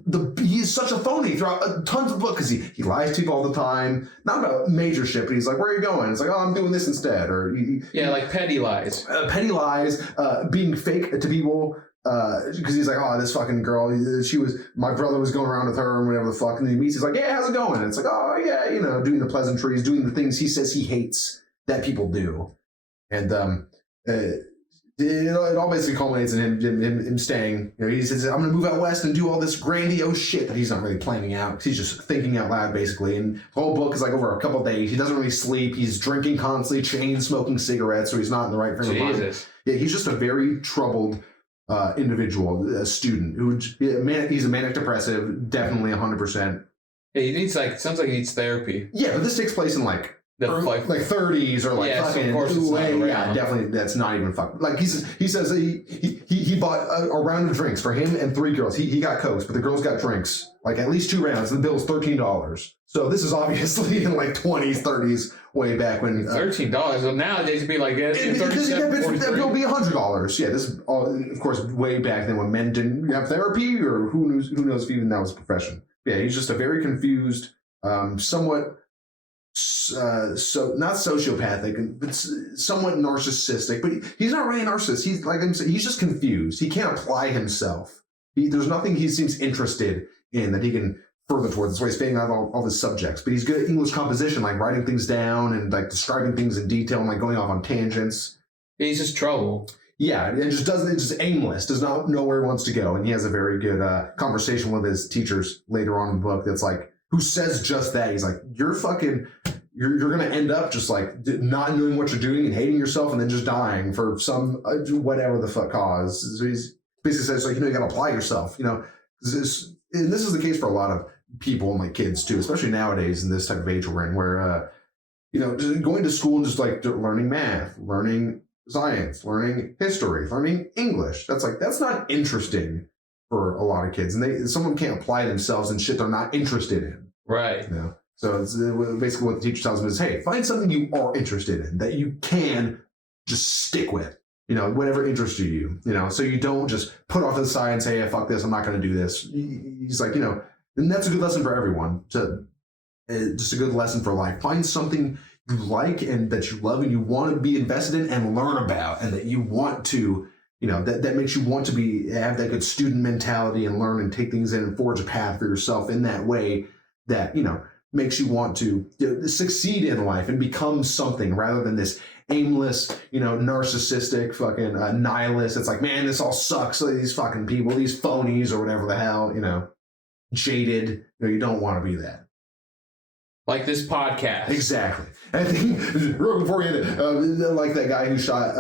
such a phony throughout tons of the book because he lies to people all the time. Not about major shit, but he's like, where are you going? It's like, oh, I'm doing this instead. Or like petty lies. Being fake to people. Because he's like, oh, this fucking girl, my brother was going around with her and whatever the fuck. And then he meets, he's like, yeah, how's it going? And it's like, oh, yeah, doing the pleasantries, doing the things he says he hates that people do. And it all basically culminates in him staying. He says, I'm going to move out west and do all this grandiose shit that he's not really planning out because he's just thinking out loud, basically. And the whole book is like over a couple of days. He doesn't really sleep. He's drinking constantly, chain smoking cigarettes, so he's not in the right frame of mind. Jesus. Yeah, he's just a very troubled individual, a student he's a manic depressive, definitely 100%. Yeah, he needs sounds like he needs therapy. Yeah, but this takes place in like 30s or like fucking. So of course it's not yeah, definitely that's not even fucking. Like he says he bought a round of drinks for him and 3 girls. He got Cokes, but the girls got drinks. Like at least 2 rounds. The bill's $13. So this is obviously in like 20s, 30s, way back when. $13. Well, nowadays it'd be like that bill be $100. Yeah, this is all, of course, way back then when men didn't have therapy, or who knows if even that was a profession. Yeah, he's just a very confused, somewhat so not sociopathic, but somewhat narcissistic. But he's not really a narcissist. He's like I'm saying, he's just confused. He can't apply himself. There's nothing he seems interested in that he can further towards. That's why he's failing out all his subjects. But he's good at English composition, like writing things down and like describing things in detail and like going off on tangents. He's just trouble. Yeah, and just doesn't. It's just aimless. Does not know where he wants to go. And he has a very good conversation with his teachers later on in the book. That's like, who says just that? He's like, you're gonna end up just like not knowing what you're doing and hating yourself, and then just dying for some whatever the fuck cause. So he's basically says like, you gotta apply yourself. And this is the case for a lot of people and like kids too, especially nowadays in this type of age we're in, where just going to school and just like learning math, learning science, learning history, learning English. That's not interesting for a lot of kids, and someone can't apply themselves in shit they're not interested in. Right. So it's basically what the teacher tells them is, hey, find something you are interested in that you can just stick with. Whatever interests you. So you don't just put off to the side and say, hey, fuck this, I'm not going to do this. He's like, and that's a good lesson for everyone. Just a good lesson for life. Find something you like and that you love and you want to be invested in and learn about, and that you want to, that makes you want to have that good student mentality and learn and take things in and forge a path for yourself in that way that, makes you want to succeed in life and become something rather than this aimless, narcissistic fucking nihilist. It's like, man, this all sucks. These fucking people, these phonies or whatever the hell, jaded. You don't want to be that. Like this podcast. Exactly. I think, real before we end it, like that guy who shot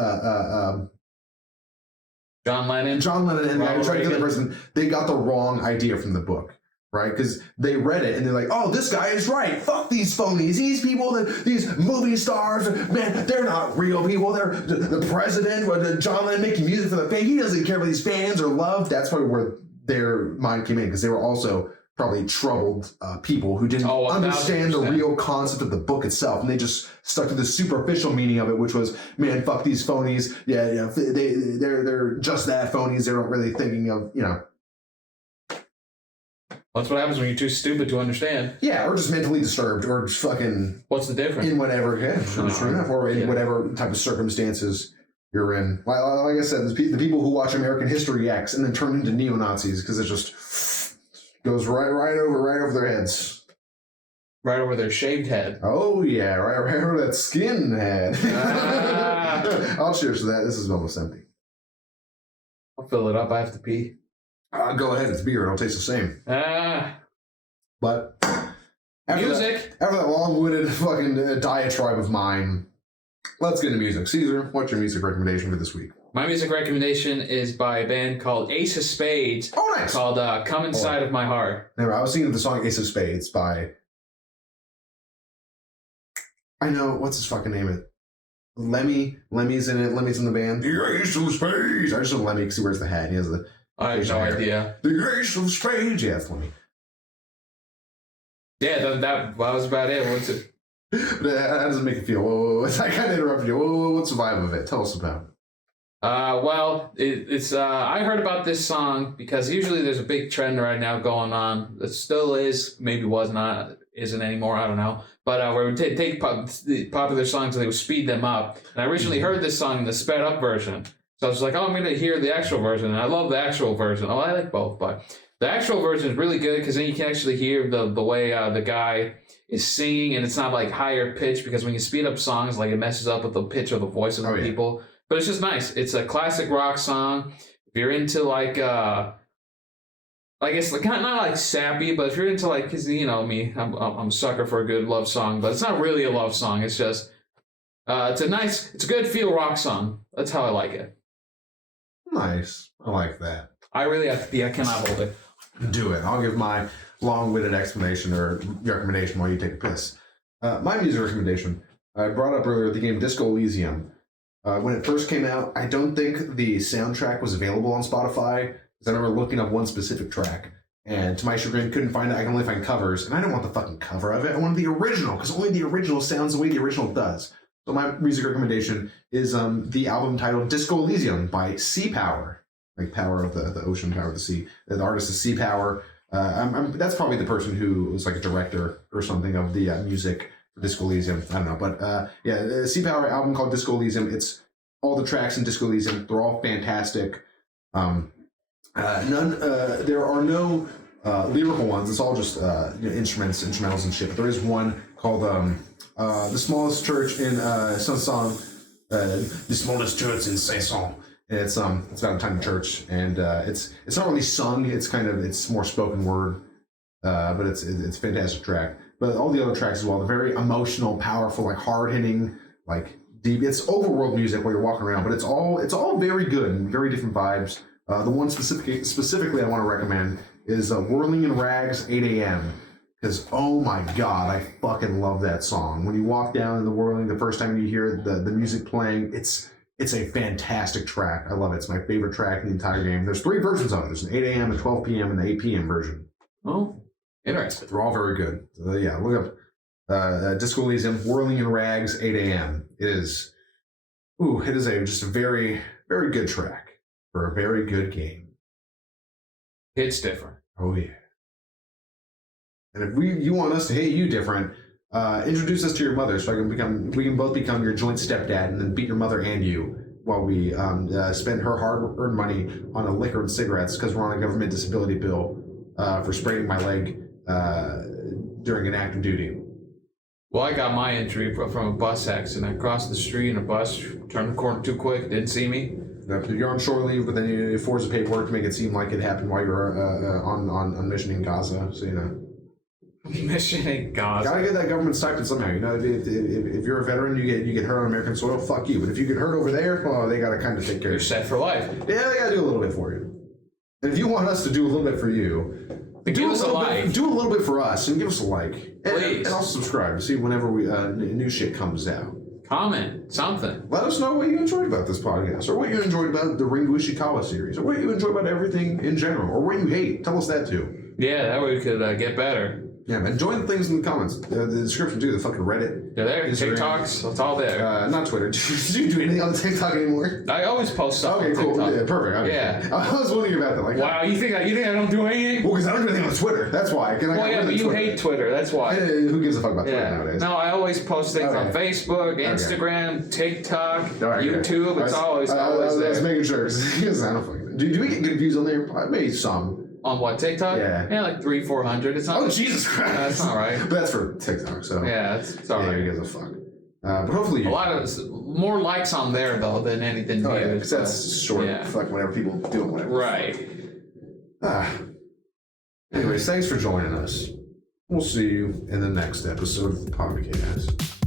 John Lennon and the guy who tried to kill the person, they got the wrong idea from the book. Right? Because they read it and they're like, oh, this guy is right. Fuck these phonies. These people, these movie stars, man, they're not real people. They're the president, John Lennon making music for the fans. He doesn't care about these fans or love. That's probably where their mind came in, because they were also probably troubled people who didn't understand the real concept of the book itself. And they just stuck to the superficial meaning of it, which was, man, fuck these phonies. Yeah, they're just that phonies. They're not really thinking of, That's what happens when you're too stupid to understand. Yeah, or just mentally disturbed, or just fucking... What's the difference? In whatever, true enough, or in whatever type of circumstances you're in. Like I said, the people who watch American History X and then turn into neo-Nazis, because it just goes right over their heads. Right over their shaved head. Oh, yeah, right over that skin head. I'll cheers to that. This is almost empty. I'll fill it up. I have to pee. Go ahead, it's beer. It'll taste the same. But after that long-winded fucking diatribe of mine, let's get into music. Caesar, what's your music recommendation for this week? My music recommendation is by a band called Ace of Spades. Oh, nice. Called Come Inside of My Heart. Never. I was thinking of the song Ace of Spades by... I know, what's his fucking name? Lemmy's in it. Lemmy's in the band. The Ace of Spades. I just know Lemmy because he wears the hat. He has the... I have no idea. The Ace of Spades. Yeah, that's funny. Yeah, that was about it. What's it? But how does it make you feel? I kind of interrupted you. What's the vibe of it? Tell us about it. Well, it's I heard about this song because usually there's a big trend right now going on. It still is, maybe was not, isn't anymore. I don't know. But where we take popular songs and they would speed them up. And I originally heard this song in the sped up version. So I was like, oh, I'm going to hear the actual version. And I love the actual version. Oh, I like both. But the actual version is really good because then you can actually hear the way the guy is singing. And it's not like higher pitch, because when you speed up songs, like it messes up with the pitch of the voice of the people. But it's just nice. It's a classic rock song. If you're into like it's like not like sappy, but if you're into like, because you know me, I'm a sucker for a good love song. But it's not really a love song. It's just it's a good feel rock song. That's how I like it. Nice. I like that. I really have to pee. I cannot hold it. Do it. I'll give my long-winded explanation or recommendation while you take a piss. My music recommendation, I brought up earlier the game Disco Elysium. When it first came out, I don't think the soundtrack was available on Spotify, because I remember looking up one specific track, and to my chagrin, couldn't find it. I can only find covers, and I don't want the fucking cover of it. I want the original, because only the original sounds the way the original does. So my music recommendation is the album titled Disco Elysium by Sea Power, like power of the ocean, power of the sea. The artist is Sea Power. That's probably the person who was like a director or something of the music Disco Elysium. I don't know, but the Sea Power album called Disco Elysium. It's all the tracks in Disco Elysium. They're all fantastic. There are no lyrical ones. It's all just instrumentals and shit. But there is one called The Smallest Church in Sanson. The Smallest Church in Sanson. And it's about a tiny church, and it's not really sung. It's more spoken word, but it's a fantastic track. But all the other tracks as well, they're very emotional, powerful, like hard hitting, like deep. It's overworld music while you're walking around, but it's all very good and very different vibes. The one specifically I want to recommend is Whirling in Rags 8 a.m. Because, oh my god, I fucking love that song. When you walk down in the whirling, the first time you hear the music playing, it's a fantastic track. I love it. It's my favorite track in the entire game. There's 3 versions of it. There's an 8 a.m., a 12 p.m., and the 8 p.m. version. Oh, interesting. They're all very good. Yeah, look up Disco Elysium, Whirling in Rags 8 a.m. It is just a very, very good track for a very good game. It's different. Oh, yeah. And if you want us to hate you different, introduce us to your mother so we can both become your joint stepdad and then beat your mother and you while we spend her hard-earned money on a liquor and cigarettes because we're on a government disability bill for spraining my leg during an active duty. Well, I got my injury from a bus accident. I crossed the street in a bus, turned the corner too quick, didn't see me. You're on shore leave, but then you force the paperwork to make it seem like it happened while you were on mission in Gaza, so you know. Mission in Gaza. Gotta get that government stipend somehow. You know, if you're a veteran, you get hurt on American soil, fuck you. But if you get hurt over there, well, they gotta kind of take care You're of you. set for life. Yeah, they gotta do a little bit for you. And if you want us to do a little bit for you, give us a like. Do a little bit for us and give us a like. Please. And also subscribe to see whenever we new shit comes out. Comment something. Let us know what you enjoyed about this podcast, or what you enjoyed about the Ringu Ishikawa series, or what you enjoyed about everything in general, or what you hate. Tell us that too. Yeah, that way we could get better. Yeah, man. Join the things in the comments. The description too, the fucking Reddit. They're there. Instagram. TikToks, it's all there. Not Twitter. Do you do anything on TikTok anymore? I always post stuff Okay, on cool. TikTok. Yeah, perfect. Okay. Yeah. I was wondering about that. Like, Wow, you think I don't do anything? well, because I don't do anything on Twitter. That's why. Well, yeah, but you hate Twitter. That's why. Who gives a fuck about Twitter Yeah. nowadays? No, I always post things on Okay. Facebook, Instagram, TikTok, All right, YouTube. It's always I was there. making sure. Because I don't fucking. Do we get good views on there? Maybe some. On what, TikTok? Yeah. Like 300-400. It's not. Oh, Jesus Christ. That's not right. But that's for TikTok, so. Yeah, it's all Yeah, right. who gives a fuck? But hopefully you. A lot of more likes on there though than anything. Oh, yeah, views, because that's short. yeah. Fuck whenever people do whatever. Right. Anyways, thanks for joining us. We'll see you in the next episode of the podcast.